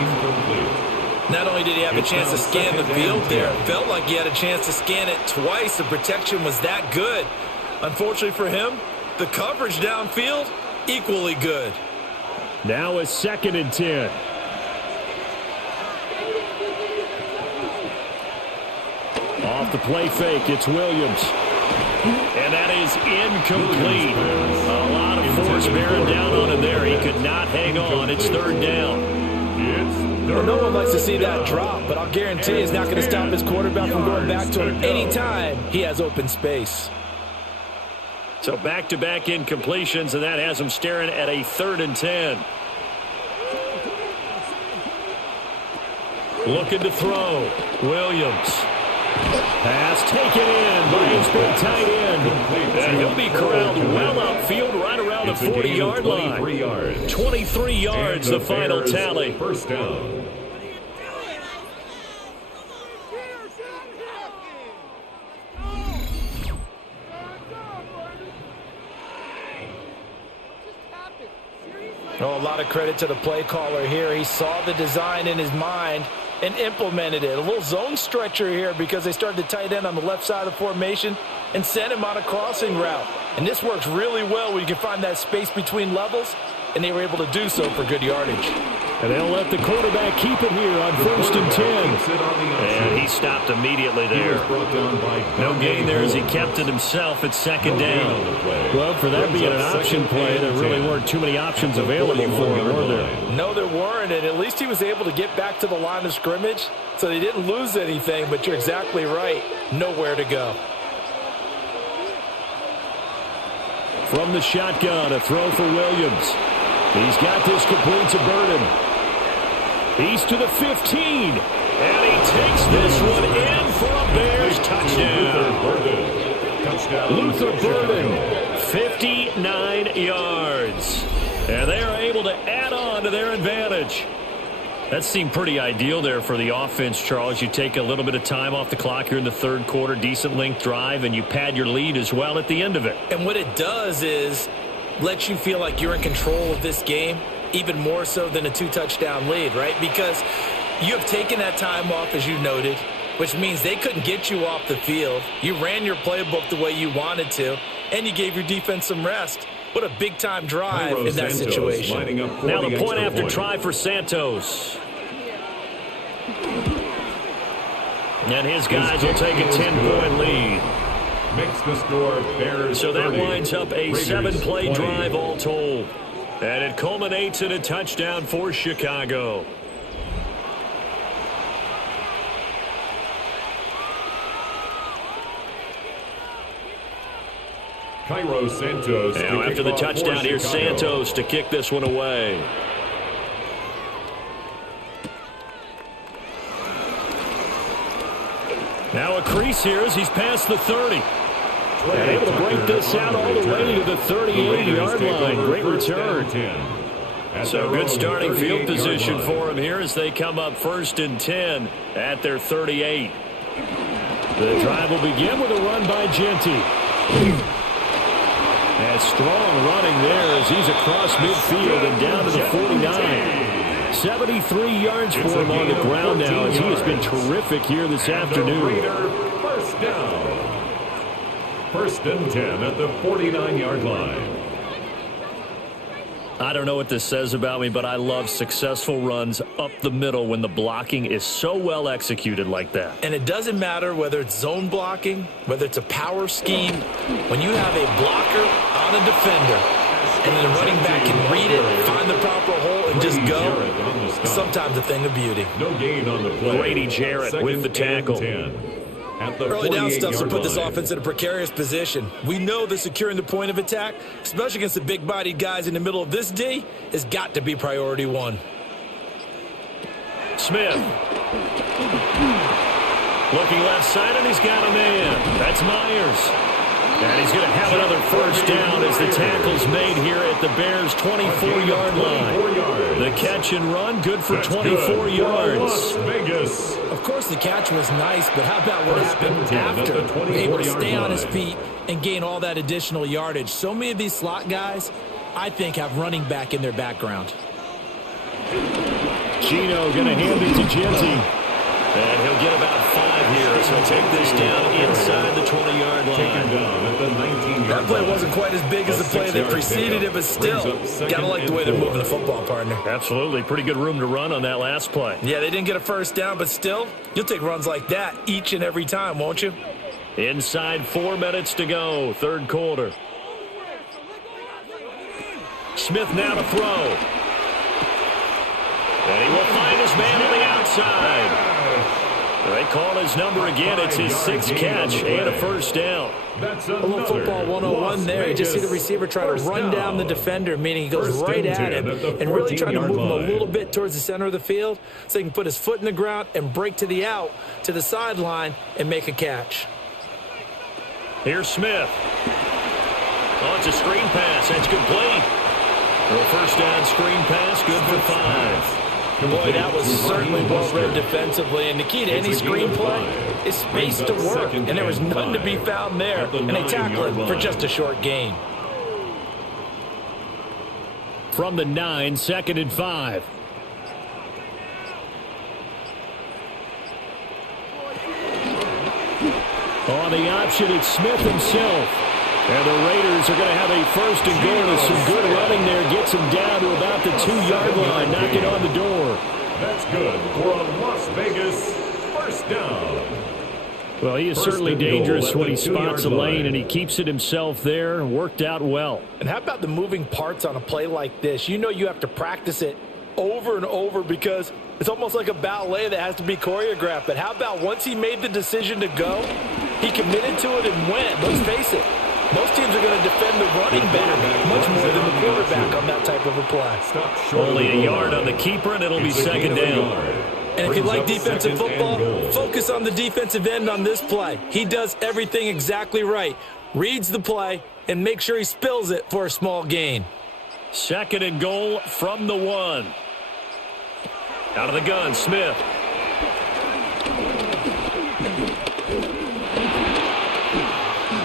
Not only did he have a chance to scan the field there, it felt like he had a chance to scan it twice. The protection was that good. Unfortunately for him, the coverage downfield, equally good. Now a 2nd and 10. Off the play fake, it's Williams. And that is incomplete. A lot of force bearing down on him there. He could not hang on. It's 3rd down. Well, no one likes to see that drop, but I'll guarantee he's not going to stop his quarterback from going back to him anytime he has open space. So back-to-back incompletions, and that has him staring at a 3rd and 10. Looking to throw. Williams. Pass taken in by his big tight end. And he'll be corralled well upfield right around the 40-yard line. 23 yards, the final tally. First down. Oh, a lot of credit to the play caller here. He saw the design in his mind and implemented it. A little zone stretcher here because they started to tight end on the left side of the formation and sent him on a crossing route. And this works really well when you can find that space between levels, and they were able to do so for good yardage. And they'll let the quarterback keep it here on 1st and 10. And he stopped immediately there. No gain there as he kept it himself at 2nd down. Well, for that being an option play, there really weren't too many options available for him, were there? No, there weren't, and at least he was able to get back to the line of scrimmage, so they didn't lose anything, but you're exactly right. Nowhere to go. From the shotgun, a throw for Williams. He's got this complete to Burden. He's to the 15. And he takes this one in for a Bears touchdown. Luther Burden, 59 yards. And they are able to add on to their advantage. That seemed pretty ideal there for the offense, Charles. You take a little bit of time off the clock here in the 3rd quarter, decent length drive, and you pad your lead as well at the end of it. And what it does is let you feel like you're in control of this game, even more so than a 2-touchdown lead, right? Because you have taken that time off, as you noted, which means they couldn't get you off the field. You ran your playbook the way you wanted to, and you gave your defense some rest. What a big-time drive in that situation. Now the point after try for Santos. And his guys will take a 10-point lead. Makes the score Bears. So that winds up a 7-play drive all told. And it culminates in a touchdown for Chicago. Cairo Santos. Now after the touchdown, here's Santos to kick this one away. Now a crease here as he's past the 30. And able to break this out all the way to the 38-yard line. Great return. So good starting field position for him here as they come up 1st and 10 at their 38. The drive will begin with a run by Genty. And strong running there as he's across midfield and down to the 49. 73 yards for him on the ground now, as he has been terrific here this afternoon. First down. First and 10 at the 49-yard line. I don't know what this says about me, but I love successful runs up the middle when the blocking is so well executed like that. And it doesn't matter whether it's zone blocking, whether it's a power scheme. When you have a blocker on a defender and then the running back can read it, find the proper hole, and just go, sometimes a thing of beauty. No gain on the play. Grady Jarrett with the tackle. Early down stuff to put this offense in a precarious position. We know that securing the point of attack, especially against the big-bodied guys in the middle of this D, has got to be priority one. Smith. Looking left side, and he's got a man. That's Myers. And he's going to have another first down as the tackle's made here at the Bears' 24-yard line. The catch and run, good for 24 yards. Las Vegas. Of course, the catch was nice, but how about what happened after? Able to stay on his feet and gain all that additional yardage. So many of these slot guys, I think, have running back in their background. Gino going to hand it to Genty. And he'll get about 5 here as he'll take this down inside the 20-yard line. Taken down at the 19-yard That play wasn't quite as big as the play that preceded it, but still, got to like the way they're moving the football, partner. Absolutely. Pretty good room to run on that last play. Yeah, they didn't get a first down, but still, you'll take runs like that each and every time, won't you? Inside 4 minutes to go, third quarter. Smith now to throw. And he will find his man on the outside. They call his number again. It's his 6th catch and a first down. That's a little football 101 there. You just see the receiver try to run down the defender, meaning he goes right at him and really trying to move him a little bit towards the center of the field so he can put his foot in the ground and break to the out, to the sideline, and make a catch. Here's Smith. Oh, it's a screen pass. That's complete. A first down screen pass, good for 5. Boy, that was certainly well read defensively, and the key to any screenplay is space to work, and there was none to be found there, and they tackle it for just a short gain. From the 9, 2nd and 5. On the option, it's Smith himself. And the Raiders are going to have a first and goal with some good running there. Gets him down to about the 2-yard line. Knock it on the door. That's good for a Las Vegas first down. Well, he is certainly dangerous when he spots a lane, and he keeps it himself there. Worked out well. And how about the moving parts on a play like this? You know you have to practice it over and over because it's almost like a ballet that has to be choreographed. But how about once he made the decision to go, he committed to it and went. Let's face it. Most teams are going to defend the running back much more than the quarterback on that type of a play. Only a yard on the keeper, and it'll be second down. And if you like defensive football, focus on the defensive end on this play. He does everything exactly right. Reads the play and makes sure he spills it for a small gain. Second and goal from the 1. Out of the gun, Smith.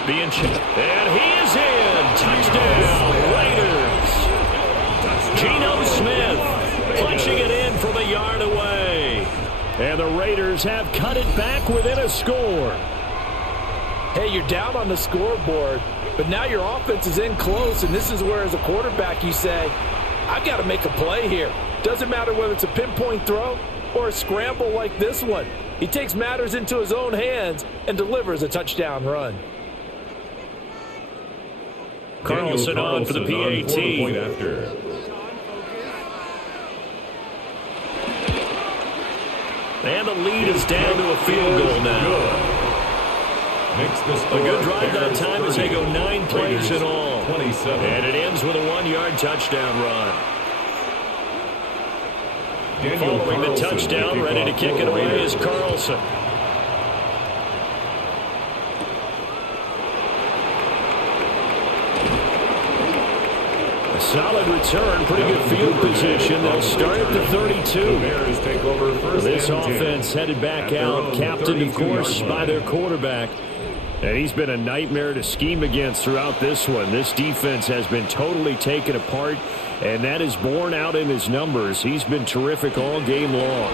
And he is in. Touchdown, Raiders. Geno Smith punching it in from a yard away. And the Raiders have cut it back within a score. Hey, you're down on the scoreboard, but now your offense is in close, and this is where, as a quarterback, you say, I've got to make a play here. Doesn't matter whether it's a pinpoint throw or a scramble like this one. He takes matters into his own hands and delivers a touchdown run. Carlson on for the PAT. And the lead is down to a field goal now. A good drive that time as they go 9 plays in all. And it ends with a 1-yard touchdown run. Following the touchdown, ready to kick it away is Carlson. Solid return, pretty good field position. They'll start at the 32. This offense headed back out, captained, of course, by their quarterback. And he's been a nightmare to scheme against throughout this one. This defense has been totally taken apart, and that is borne out in his numbers. He's been terrific all game long.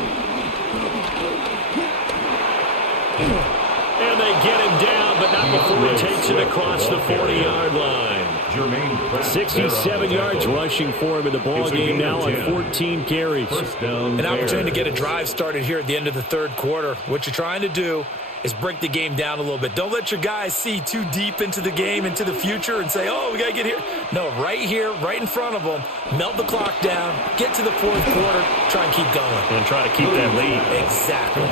And they get him down, but not before he takes it across the 40-yard line. 67 yards rushing for him in the ball game now on 14 carries. An opportunity to get a drive started here at the end of the third quarter. What you're trying to do is break the game down a little bit. Don't let your guys see too deep into the game, into the future, and say, oh, we got to get here. No, right here, right in front of them, melt the clock down, get to the fourth quarter, try and keep going. And try to keep that lead. Exactly.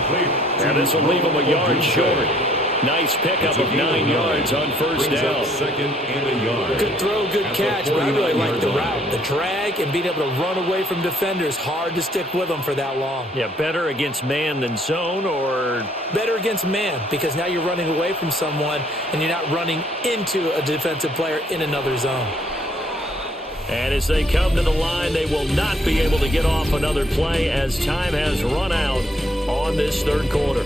And this will leave them a yard short. Nice pickup of 9 yards on first down. Second and a yard. Good throw, good catch, but I really like the route. The drag and being able to run away from defenders, hard to stick with them for that long. Yeah, better against man than zone, or? Better against man, because now you're running away from someone and you're not running into a defensive player in another zone. And as they come to the line, they will not be able to get off another play as time has run out on this third quarter.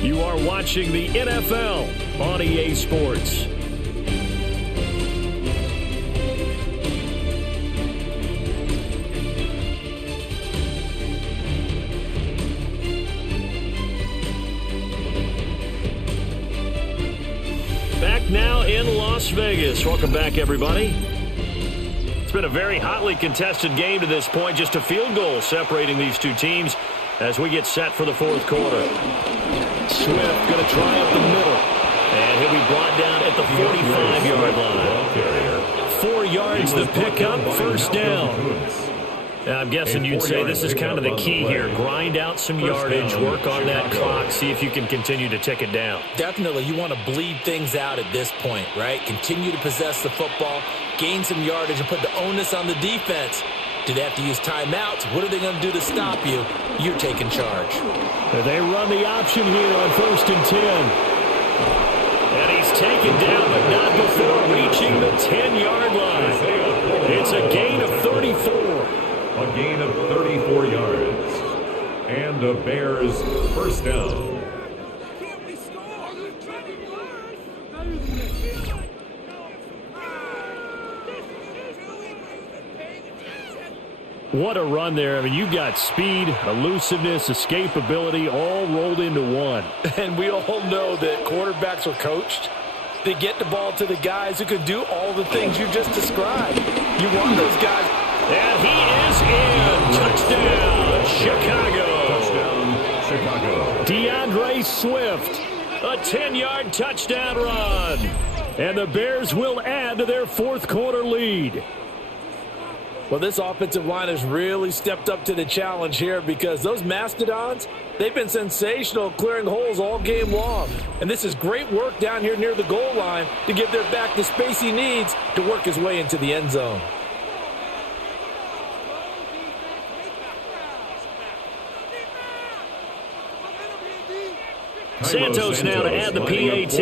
You are watching the NFL on EA Sports. Back now in Las Vegas. Welcome back, everybody. It's been a very hotly contested game to this point. Just a field goal separating these two teams as we get set for the fourth quarter. Swift going to try up the middle. And he'll be brought down at the 45-yard line. 4 yards to pick up, first down. I'm guessing you'd say this is kind of the key here. Grind out some yardage, work on that clock, see if you can continue to tick it down. Definitely. You want to bleed things out at this point, right? Continue to possess the football, gain some yardage, and put the onus on the defense. Do they have to use timeouts? What are they going to do to stop you? You're taking charge. They run the option here on 1st and 10. And he's taken down, but not before reaching the 10-yard line. It's a gain of 34. A gain of 34 yards. And the Bears first down. What a run there. I mean, you got speed, elusiveness, escapability all rolled into one. And we all know that quarterbacks are coached. They get the ball to the guys who can do all the things you just described. You want those guys. And he is in. Touchdown, Chicago. Touchdown, Chicago. DeAndre Swift, a 10-yard touchdown run. And the Bears will add to their fourth quarter lead. Well, this offensive line has really stepped up to the challenge here because those Mastodons, they've been sensational clearing holes all game long. And this is great work down here near the goal line to give their back the space he needs to work his way into the end zone. Santos now to add the PAT.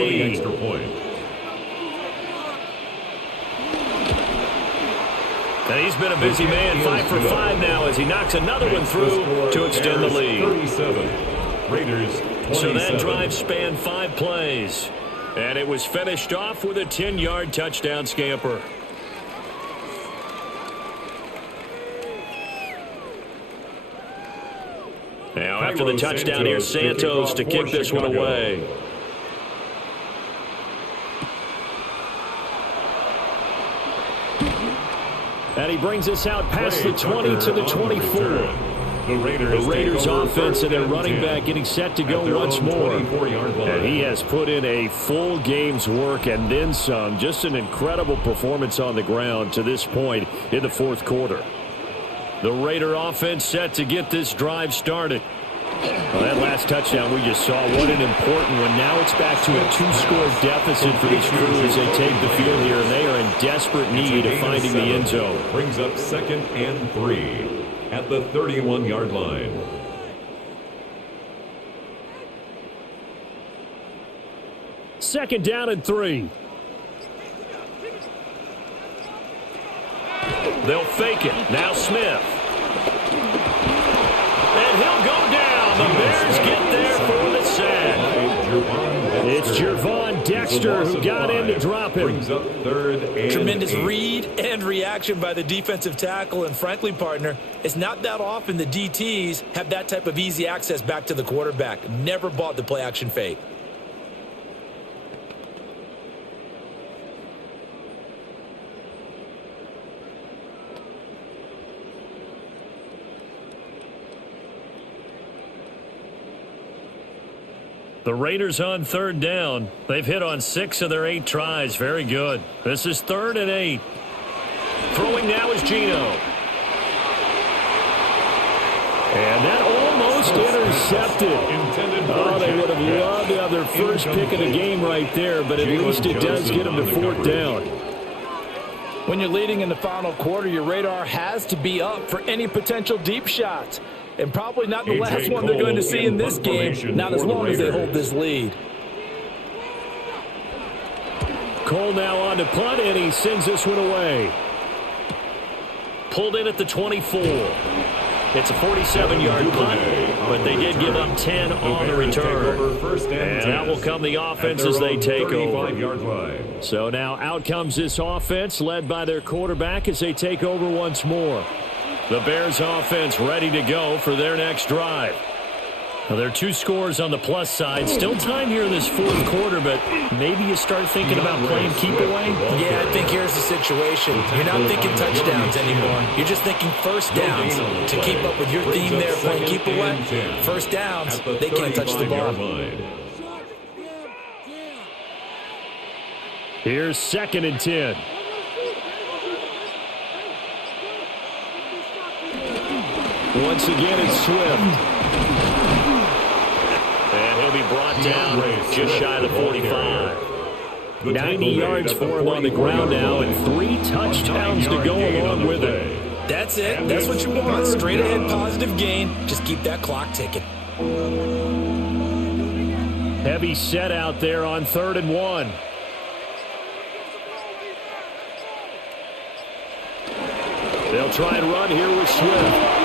And he's been a busy man, 5 for 5 now as he knocks another one through to extend the lead. 37. Raiders 27. So that drive spanned 5 plays. And it was finished off with a 10-yard touchdown scamper. Now after the touchdown, here's Santos to kick this one away. And he brings us out past the 20 to the 24. The Raiders offense and their running back getting set to go once more. And he has put in a full game's work and then some. Just an incredible performance on the ground to this point in the fourth quarter. The Raider offense set to get this drive started. Well, that last touchdown we just saw, what an important one. Now it's back to a 2-score deficit for this crew as they take the field here, and they are in desperate need of finding the end zone. Brings up 2nd and 3 at the 31-yard line. Second down and 3. They'll fake it. Now Smith. And he'll go down. The Bears get there for the sack. It's Gervon Dexter who got in to drop him. Brings up 3rd and Tremendous 8. read and reaction by the defensive tackle. And frankly, partner, it's not that often the DTs have that type of easy access back to the quarterback. Never bought the play action fake. The Raiders on 3rd down. They've hit on 6 of their 8 tries. Very good. This is 3rd and 8. Throwing now is Gino. And that almost intercepted. Oh, they would have loved to have their first pick of the game right there, but at least it does get them to 4th down. When you're leading in the final quarter, your radar has to be up for any potential deep shots. And probably not the last one they're going to see in this game, not as long as they hold this lead. Cole now on to punt, and he sends this one away. Pulled in at the 24. It's a 47-yard punt, but they did give up 10 on the return. And out will come the offense as they take over. So now out comes this offense, led by their quarterback as they take over once more. The Bears offense ready to go for their next drive. Well, there are 2 scores on the plus side. Still time here in this 4th quarter, but maybe you start thinking about playing keep away? Yeah, I think here's the situation. You're not thinking touchdowns anymore. You're just thinking first downs. To keep up with your theme there, playing keep away, first downs, they can't touch the ball. Here's 2nd and 10. Once again, it's Swift. And he'll be brought down just shy of the 45. 90 yards for him on the ground now, and 3 touchdowns to go along with it. That's it. That's what you want. Straight ahead positive gain. Just keep that clock ticking. Heavy set out there on 3rd and 1. They'll try and run here with Swift.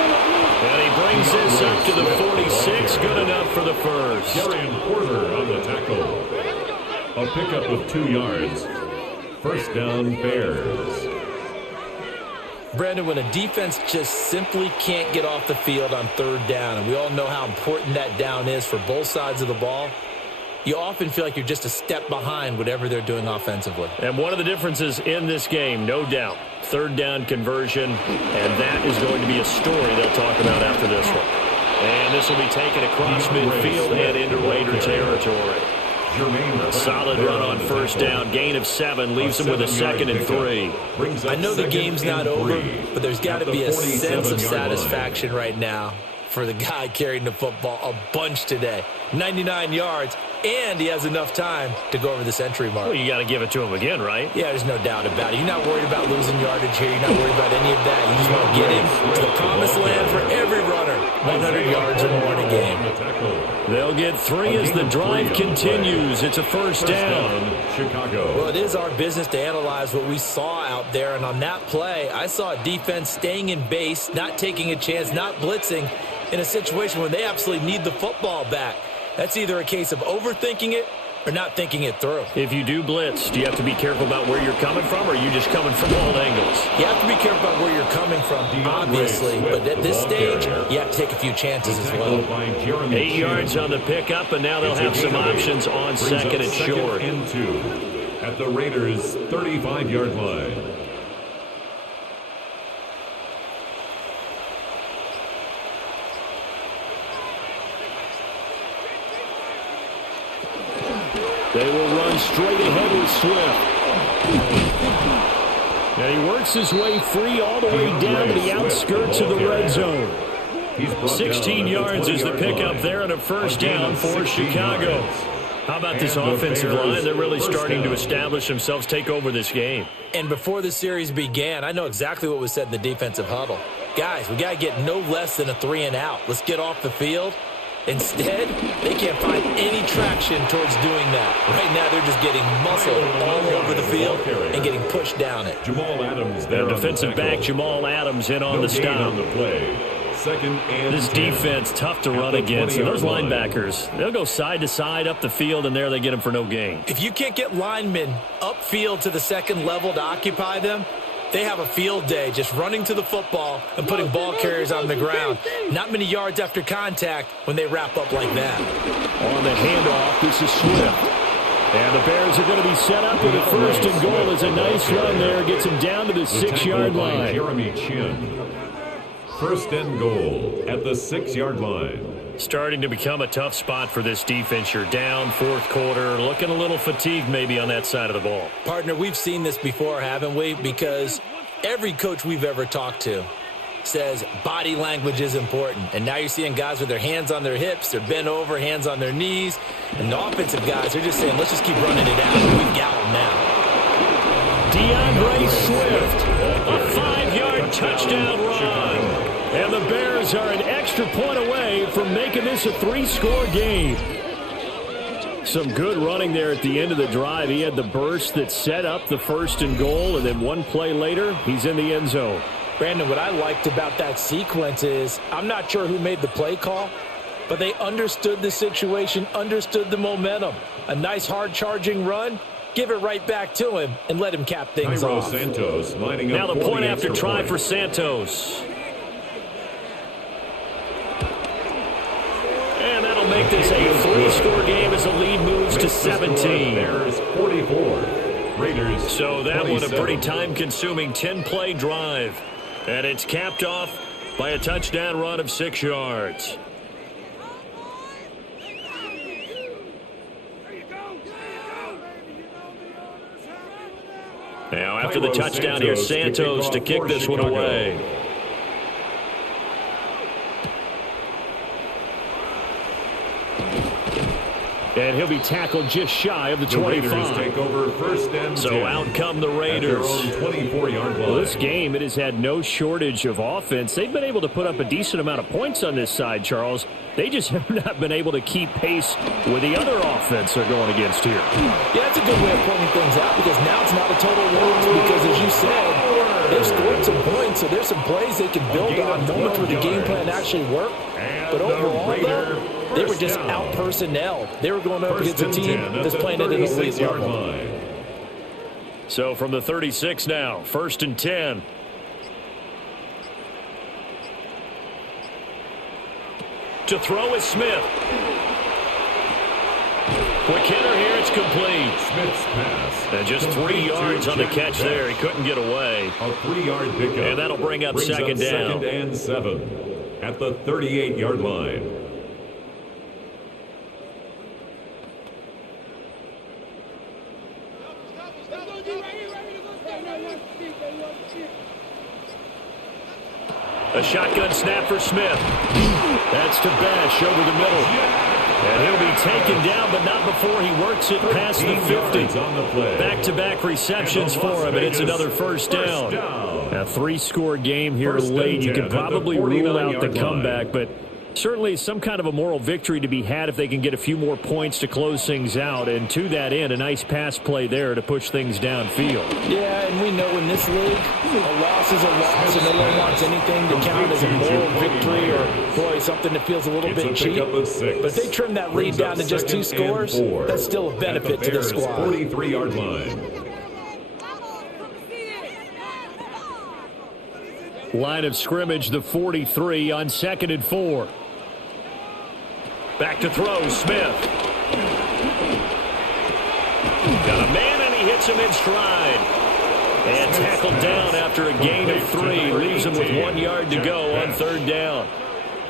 And he brings this up to the 46. Good enough for the first. Darian Porter on the tackle. A pickup of 2 yards. First down, Bears. Brandon, when a defense just simply can't get off the field on 3rd down, and we all know how important that down is for both sides of the ball, you often feel like you're just a step behind whatever they're doing offensively. And one of the differences in this game, no doubt, 3rd down conversion, and that is going to be a story they'll talk about after this one. And this will be taken across midfield and into Raider territory. A solid run on first down, gain of 7, leaves them with a 2nd and 3. I know the game's not over, but there's got to be a sense of satisfaction right now for the guy carrying the football a bunch today. 99 yards, and he has enough time to go over the century mark. Well, you got to give it to him again, right? Yeah, there's no doubt about it. You're not worried about losing yardage here. You're not worried about any of that. You just want to get him to the promised land for every runner. 100 yards or more in a game. They'll get 3 as the drive continues. It's a first down. Chicago. Well, it is our business to analyze what we saw out there, and on that play, I saw a defense staying in base, not taking a chance, not blitzing, in a situation where they absolutely need the football back. That's either a case of overthinking it or not thinking it through. If you do blitz, do you have to be careful about where you're coming from, or are you just coming from all angles? You have to be careful about where you're coming from, obviously, but at this stage, you have to take a few chances as well. 8 yards on the pickup, and now they'll have some options on 2nd and short. And 2 at the Raiders' 35-yard line. They will run straight ahead with Swift. And he works his way free all the way down to the outskirts of the red zone. 16 yards is the pickup there and a first down for Chicago. How about this offensive line? They're really starting to establish themselves, take over this game. And before the series began, I know exactly what was said in the defensive huddle. Guys, we got to get no less than a 3 and out. Let's get off the field. Instead, they can't find any traction towards doing that. Right now, they're just getting muscled all over the field and getting pushed down it. Jamal Adams Their defensive back, Jamal Adams, in on the stop. On the play. second and This 10. defense, tough to run against. And those linebackers, they'll go side to side up the field, and there they get them for no gain. If you can't get linemen upfield to the second level to occupy them, they have a field day just running to the football and putting ball carriers on the ground. Not many yards after contact when they wrap up like that. On the handoff, this is Swift. And the Bears are going to be set up with a first and goal as a nice run there. Gets him down to the 6-yard line. Jeremy Chin. First and goal at the 6-yard line. Starting to become a tough spot for this defense. You're down fourth quarter, looking a little fatigued maybe on that side of the ball. Partner, we've seen this before, haven't we? Because every coach we've ever talked to says body language is important. And now you're seeing guys with their hands on their hips, they're bent over, hands on their knees. And the offensive guys, they're just saying, let's just keep running it out. We've got them now. DeAndre Swift, a 5-yard touchdown run. And the Bears are an extra point away from making this a 3-score game. Some good running there at the end of the drive. He had the burst that set up the first and goal, and then one play later, he's in the end zone. Brandon, what I liked about that sequence is I'm not sure who made the play call, but they understood the situation, understood the momentum. A nice hard-charging run, give it right back to him, and let him cap things off. Santos lining up now the point after try for Santos. And that'll make this a 3-score game as the lead moves to 17. Bears 44. Raiders So that 27. was a pretty time-consuming 10-play drive. And it's capped off by a touchdown run of 6 yards. Now after the touchdown here, Santos to kick this one away. And he'll be tackled just shy of the 25. Raiders take over first and 10. So out come the Raiders. At their own 24-yard line. Well, this game, it has had no shortage of offense. They've been able to put up a decent amount of points on this side, Charles. They just have not been able to keep pace with the other offense they're going against here. Yeah, that's a good way of pointing things out because now it's not a total loss because, as you said, they've scored some points, so there's some plays they can build on moments where the game plan actually worked. But overall, though, they were just out-personnel. They were going up against a team that's playing at an elite level. So from the 36 now, first and 10. To throw is Smith. Quick hitter here, it's complete. Smith's pass. And just 3 yards on the catch there. He couldn't get away. A 3-yard pickup. And that'll bring up second down. Second and 7 at the 38-yard line. A shotgun snap for Smith. That's to Bash over the middle. And he'll be taken down, but not before he works it past the 50. Back-to-back receptions for him, and it's another first down. A 3-score game here late. You could probably rule out the comeback, but certainly some kind of a moral victory to be had if they can get a few more points to close things out. And to that end, a nice pass play there to push things downfield. Yeah, and we know in this league, a loss is a loss, and no one wants anything to count as a moral victory or, boy, something that feels a little bit cheap. But if they trim that lead down to just 2 scores, that's still a benefit to the squad. 43-yard line. Line of scrimmage, the 43 on 2nd and 4. Back to throw, Smith. Got a man, and he hits him in stride. And tackled down after a gain of 3. Leaves him with 1 yard to go on 3rd down.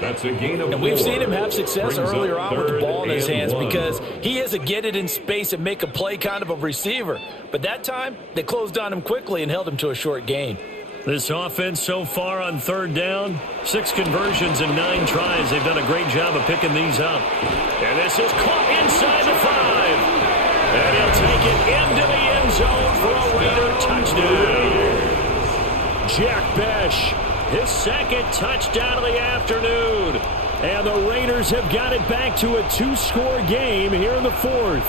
That's a gain of 4. And we've seen him have success earlier on with the ball in his hands because he is a get it in space and make a play kind of a receiver. But that time, they closed on him quickly and held him to a short gain. This offense so far on 3rd down, 6 conversions and 9 tries. They've done a great job of picking these up. And this is caught inside the 5. And he'll take it into the end zone for a Raider touchdown. Jack Bash, his 2nd touchdown of the afternoon. And the Raiders have got it back to a 2-score game here in the 4th.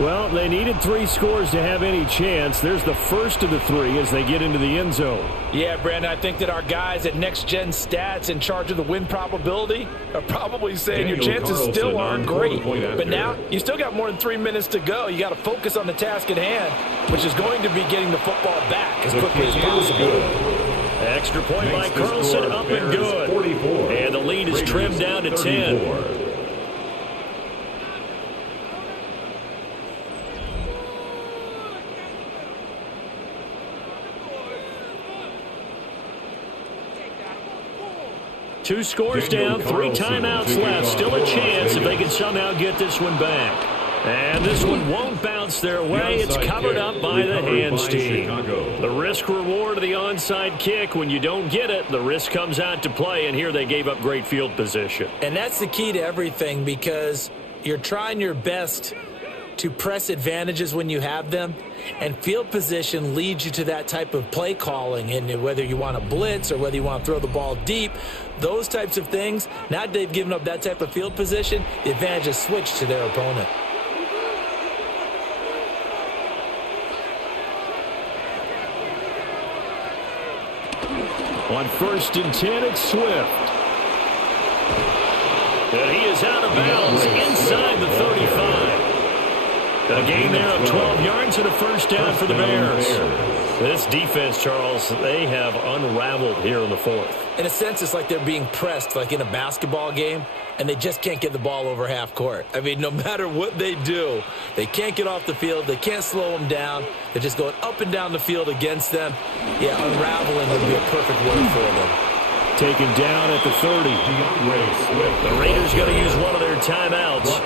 Well, they needed 3 scores to have any chance. There's the first of the 3 as they get into the end zone. Yeah, Brandon, I think that our guys at Next Gen Stats in charge of the win probability are probably saying your chances still aren't great. But now, you still got more than 3 minutes to go. You got to focus on the task at hand, which is going to be getting the football back as quickly as possible. Extra point by Carlson, up and good. And the lead is trimmed down to 10. Two scores down, 3 timeouts left. Still a chance if they can somehow get this one back. And this one won't bounce their way. It's covered up by the hands team. The risk reward of the onside kick. When you don't get it, the risk comes out to play. And here they gave up great field position. And that's the key to everything, because you're trying your best to press advantages when you have them, and field position leads you to that type of play calling. And whether you want to blitz or whether you want to throw the ball deep, those types of things, now that they've given up that type of field position, the advantage is switched to their opponent. On 1st and 10, it's Swift. And he is out of bounds inside the 35. A gain there of 12 yards and a first down for the Bears. This defense, Charles, they have unraveled here in the 4th. In a sense, it's like they're being pressed like in a basketball game, and they just can't get the ball over half court. I mean, no matter what they do, they can't get off the field. They can't slow them down. They're just going up and down the field against them. Yeah, unraveling would be a perfect word for them. Taken down at the 30. The Raiders going to use one of their timeouts.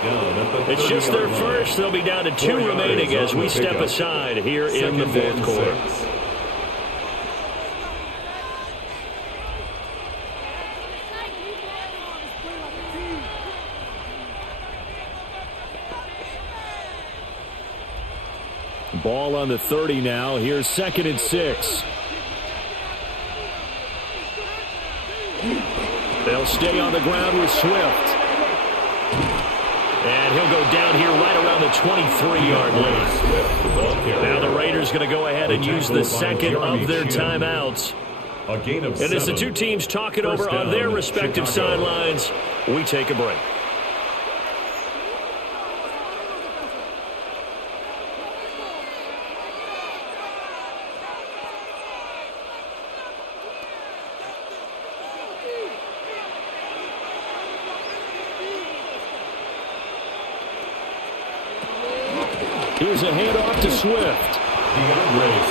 It's just their first. They'll be down to 2 remaining as we step aside here in the 4th quarter. Ball on the 30 now. Here's 2nd and 6. They'll stay on the ground with Swift. And he'll go down here right around the 23-yard line. Now the Raiders going to go ahead and use the second of their timeouts. And as the two teams talk it over on their respective sidelines, we take a break. Here's a handoff to Swift.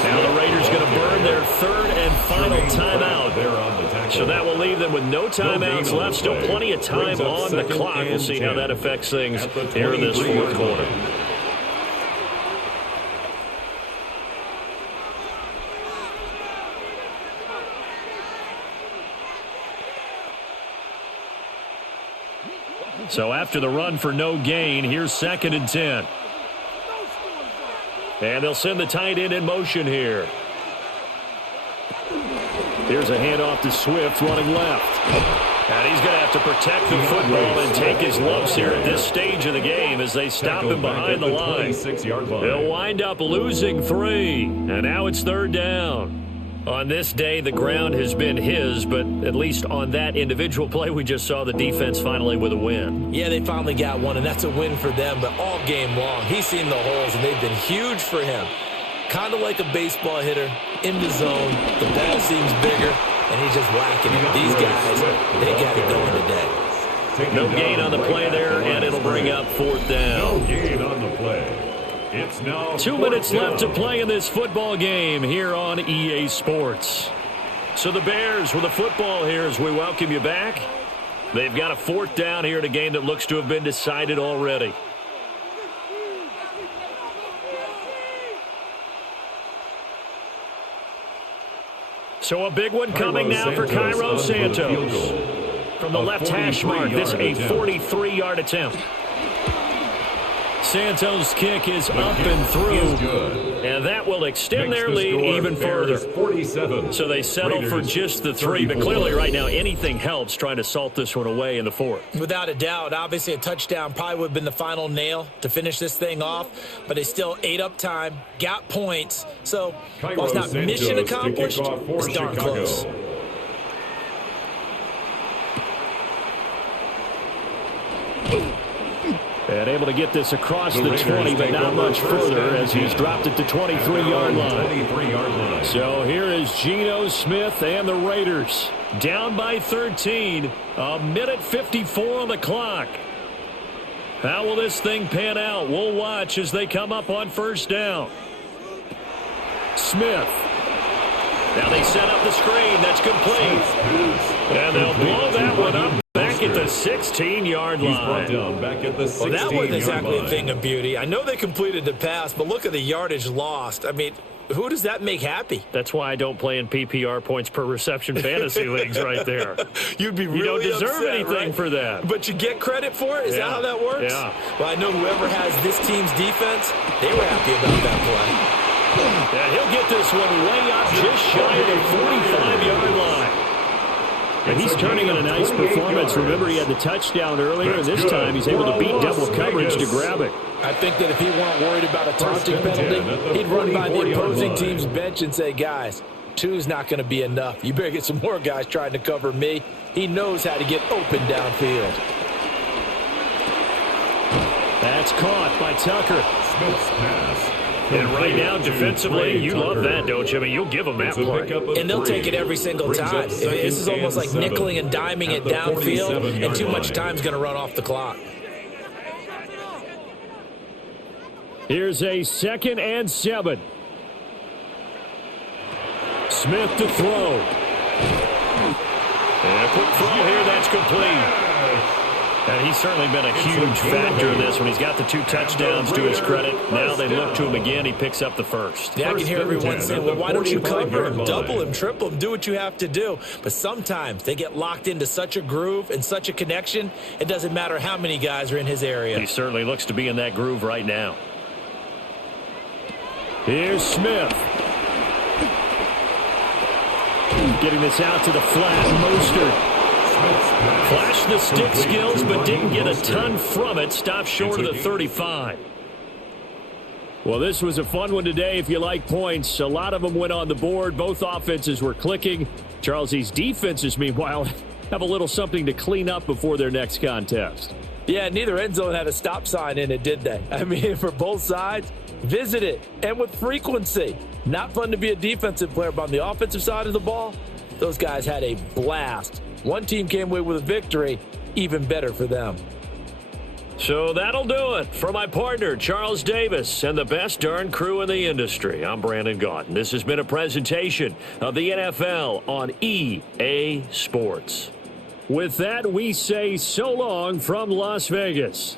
Now the Raiders going to burn their 3rd and final timeout. So that will leave them with no timeouts left. Still plenty of time on the clock. We'll see how that affects things here in this 4th quarter. So after the run for no gain, here's 2nd and 10. And they'll send the tight end in motion here. Here's a handoff to Swift running left. And he's going to have to protect the football and take his lumps here at this stage of the game as they stop him behind the line. They'll wind up losing 3. And now it's 3rd down. On this day, the ground has been his, but at least on that individual play, we just saw the defense finally with a win. Yeah, they finally got one, and that's a win for them, but all game long, he's seen the holes, and they've been huge for him. Kind of like a baseball hitter, in the zone, the ball seems bigger, and he's just whacking it. These guys, they got it going today. No gain on the play there, and it'll bring up 4th down. No gain on the play. It's now 2 minutes left to play in this football game here on EA Sports. So the Bears with the football here as we welcome you back. They've got a 4th down here in a game that looks to have been decided already. So a big one coming now for Cairo Santos. From the left hash mark, this a 43-yard attempt. Santos' kick is up and through, and that will extend their lead even further. 47. So they settle for just the 3, but clearly right now anything helps trying to salt this one away in the 4th. Without a doubt, obviously a touchdown probably would have been the final nail to finish this thing off, but they still ate up time, got points, so while it's not mission accomplished, it's darn close. And able to get this across the 20, but not much further as he's dropped it to 23-yard line. So here is Geno Smith and the Raiders down by 13. A minute 54 on the clock. How will this thing pan out? We'll watch as they come up on first down. Smith. Now they set up the screen. That's complete. And they'll blow that one up. Back at the 16-yard line. Back at the 16-yard line. Well, that wasn't exactly a thing of beauty. I know they completed the pass, but look at the yardage lost. I mean, who does that make happy? That's why I don't play in PPR points per reception fantasy leagues right there. You'd be really You don't deserve upset, anything right? for that. But you get credit for it? Is that how that works? Yeah. Well, I know whoever has this team's defense, they were happy about that play. Yeah, he'll get this one way up just shy of the 45-yard line. And he's turning in a nice performance. Remember, he had the touchdown earlier, and this time he's able to beat double coverage to grab it. I think that if he weren't worried about a taunting penalty, he'd run by the opposing team's bench and say, guys, 2's not going to be enough. You better get some more guys trying to cover me. He knows how to get open downfield. That's caught by Tucker. Smith's pass. And right now, defensively, you love that, don't you? I mean, you'll give them that play. And they'll take it every single time. This is almost like nickeling and diming it downfield, and too much time's going to run off the clock. Here's a 2nd and 7. Smith to throw. And a quick throw here, that's complete. And he's certainly been a huge factor in this when he's got the 2 touchdowns to his credit. Now they look to him again. He picks up the first. Yeah, I can hear everyone saying, well, why don't you cover him, double him, triple him, do what you have to do. But sometimes they get locked into such a groove and such a connection, it doesn't matter how many guys are in his area. He certainly looks to be in that groove right now. Here's Smith. Getting this out to the flat. Mostert. Flashed the stick skills, but didn't get a ton from it. Stopped short of the 35. Well, this was a fun one today if you like points. A lot of them went on the board. Both offenses were clicking. Charles, these defenses, meanwhile, have a little something to clean up before their next contest. Yeah, neither end zone had a stop sign in it, did they? I mean, for both sides, visit it, and with frequency. Not fun to be a defensive player, but on the offensive side of the ball, those guys had a blast. One team came away with a victory, even better for them. So that'll do it for my partner, Charles Davis, and the best darn crew in the industry. I'm Brandon Gaudin. This has been a presentation of the NFL on EA Sports. With that, we say so long from Las Vegas.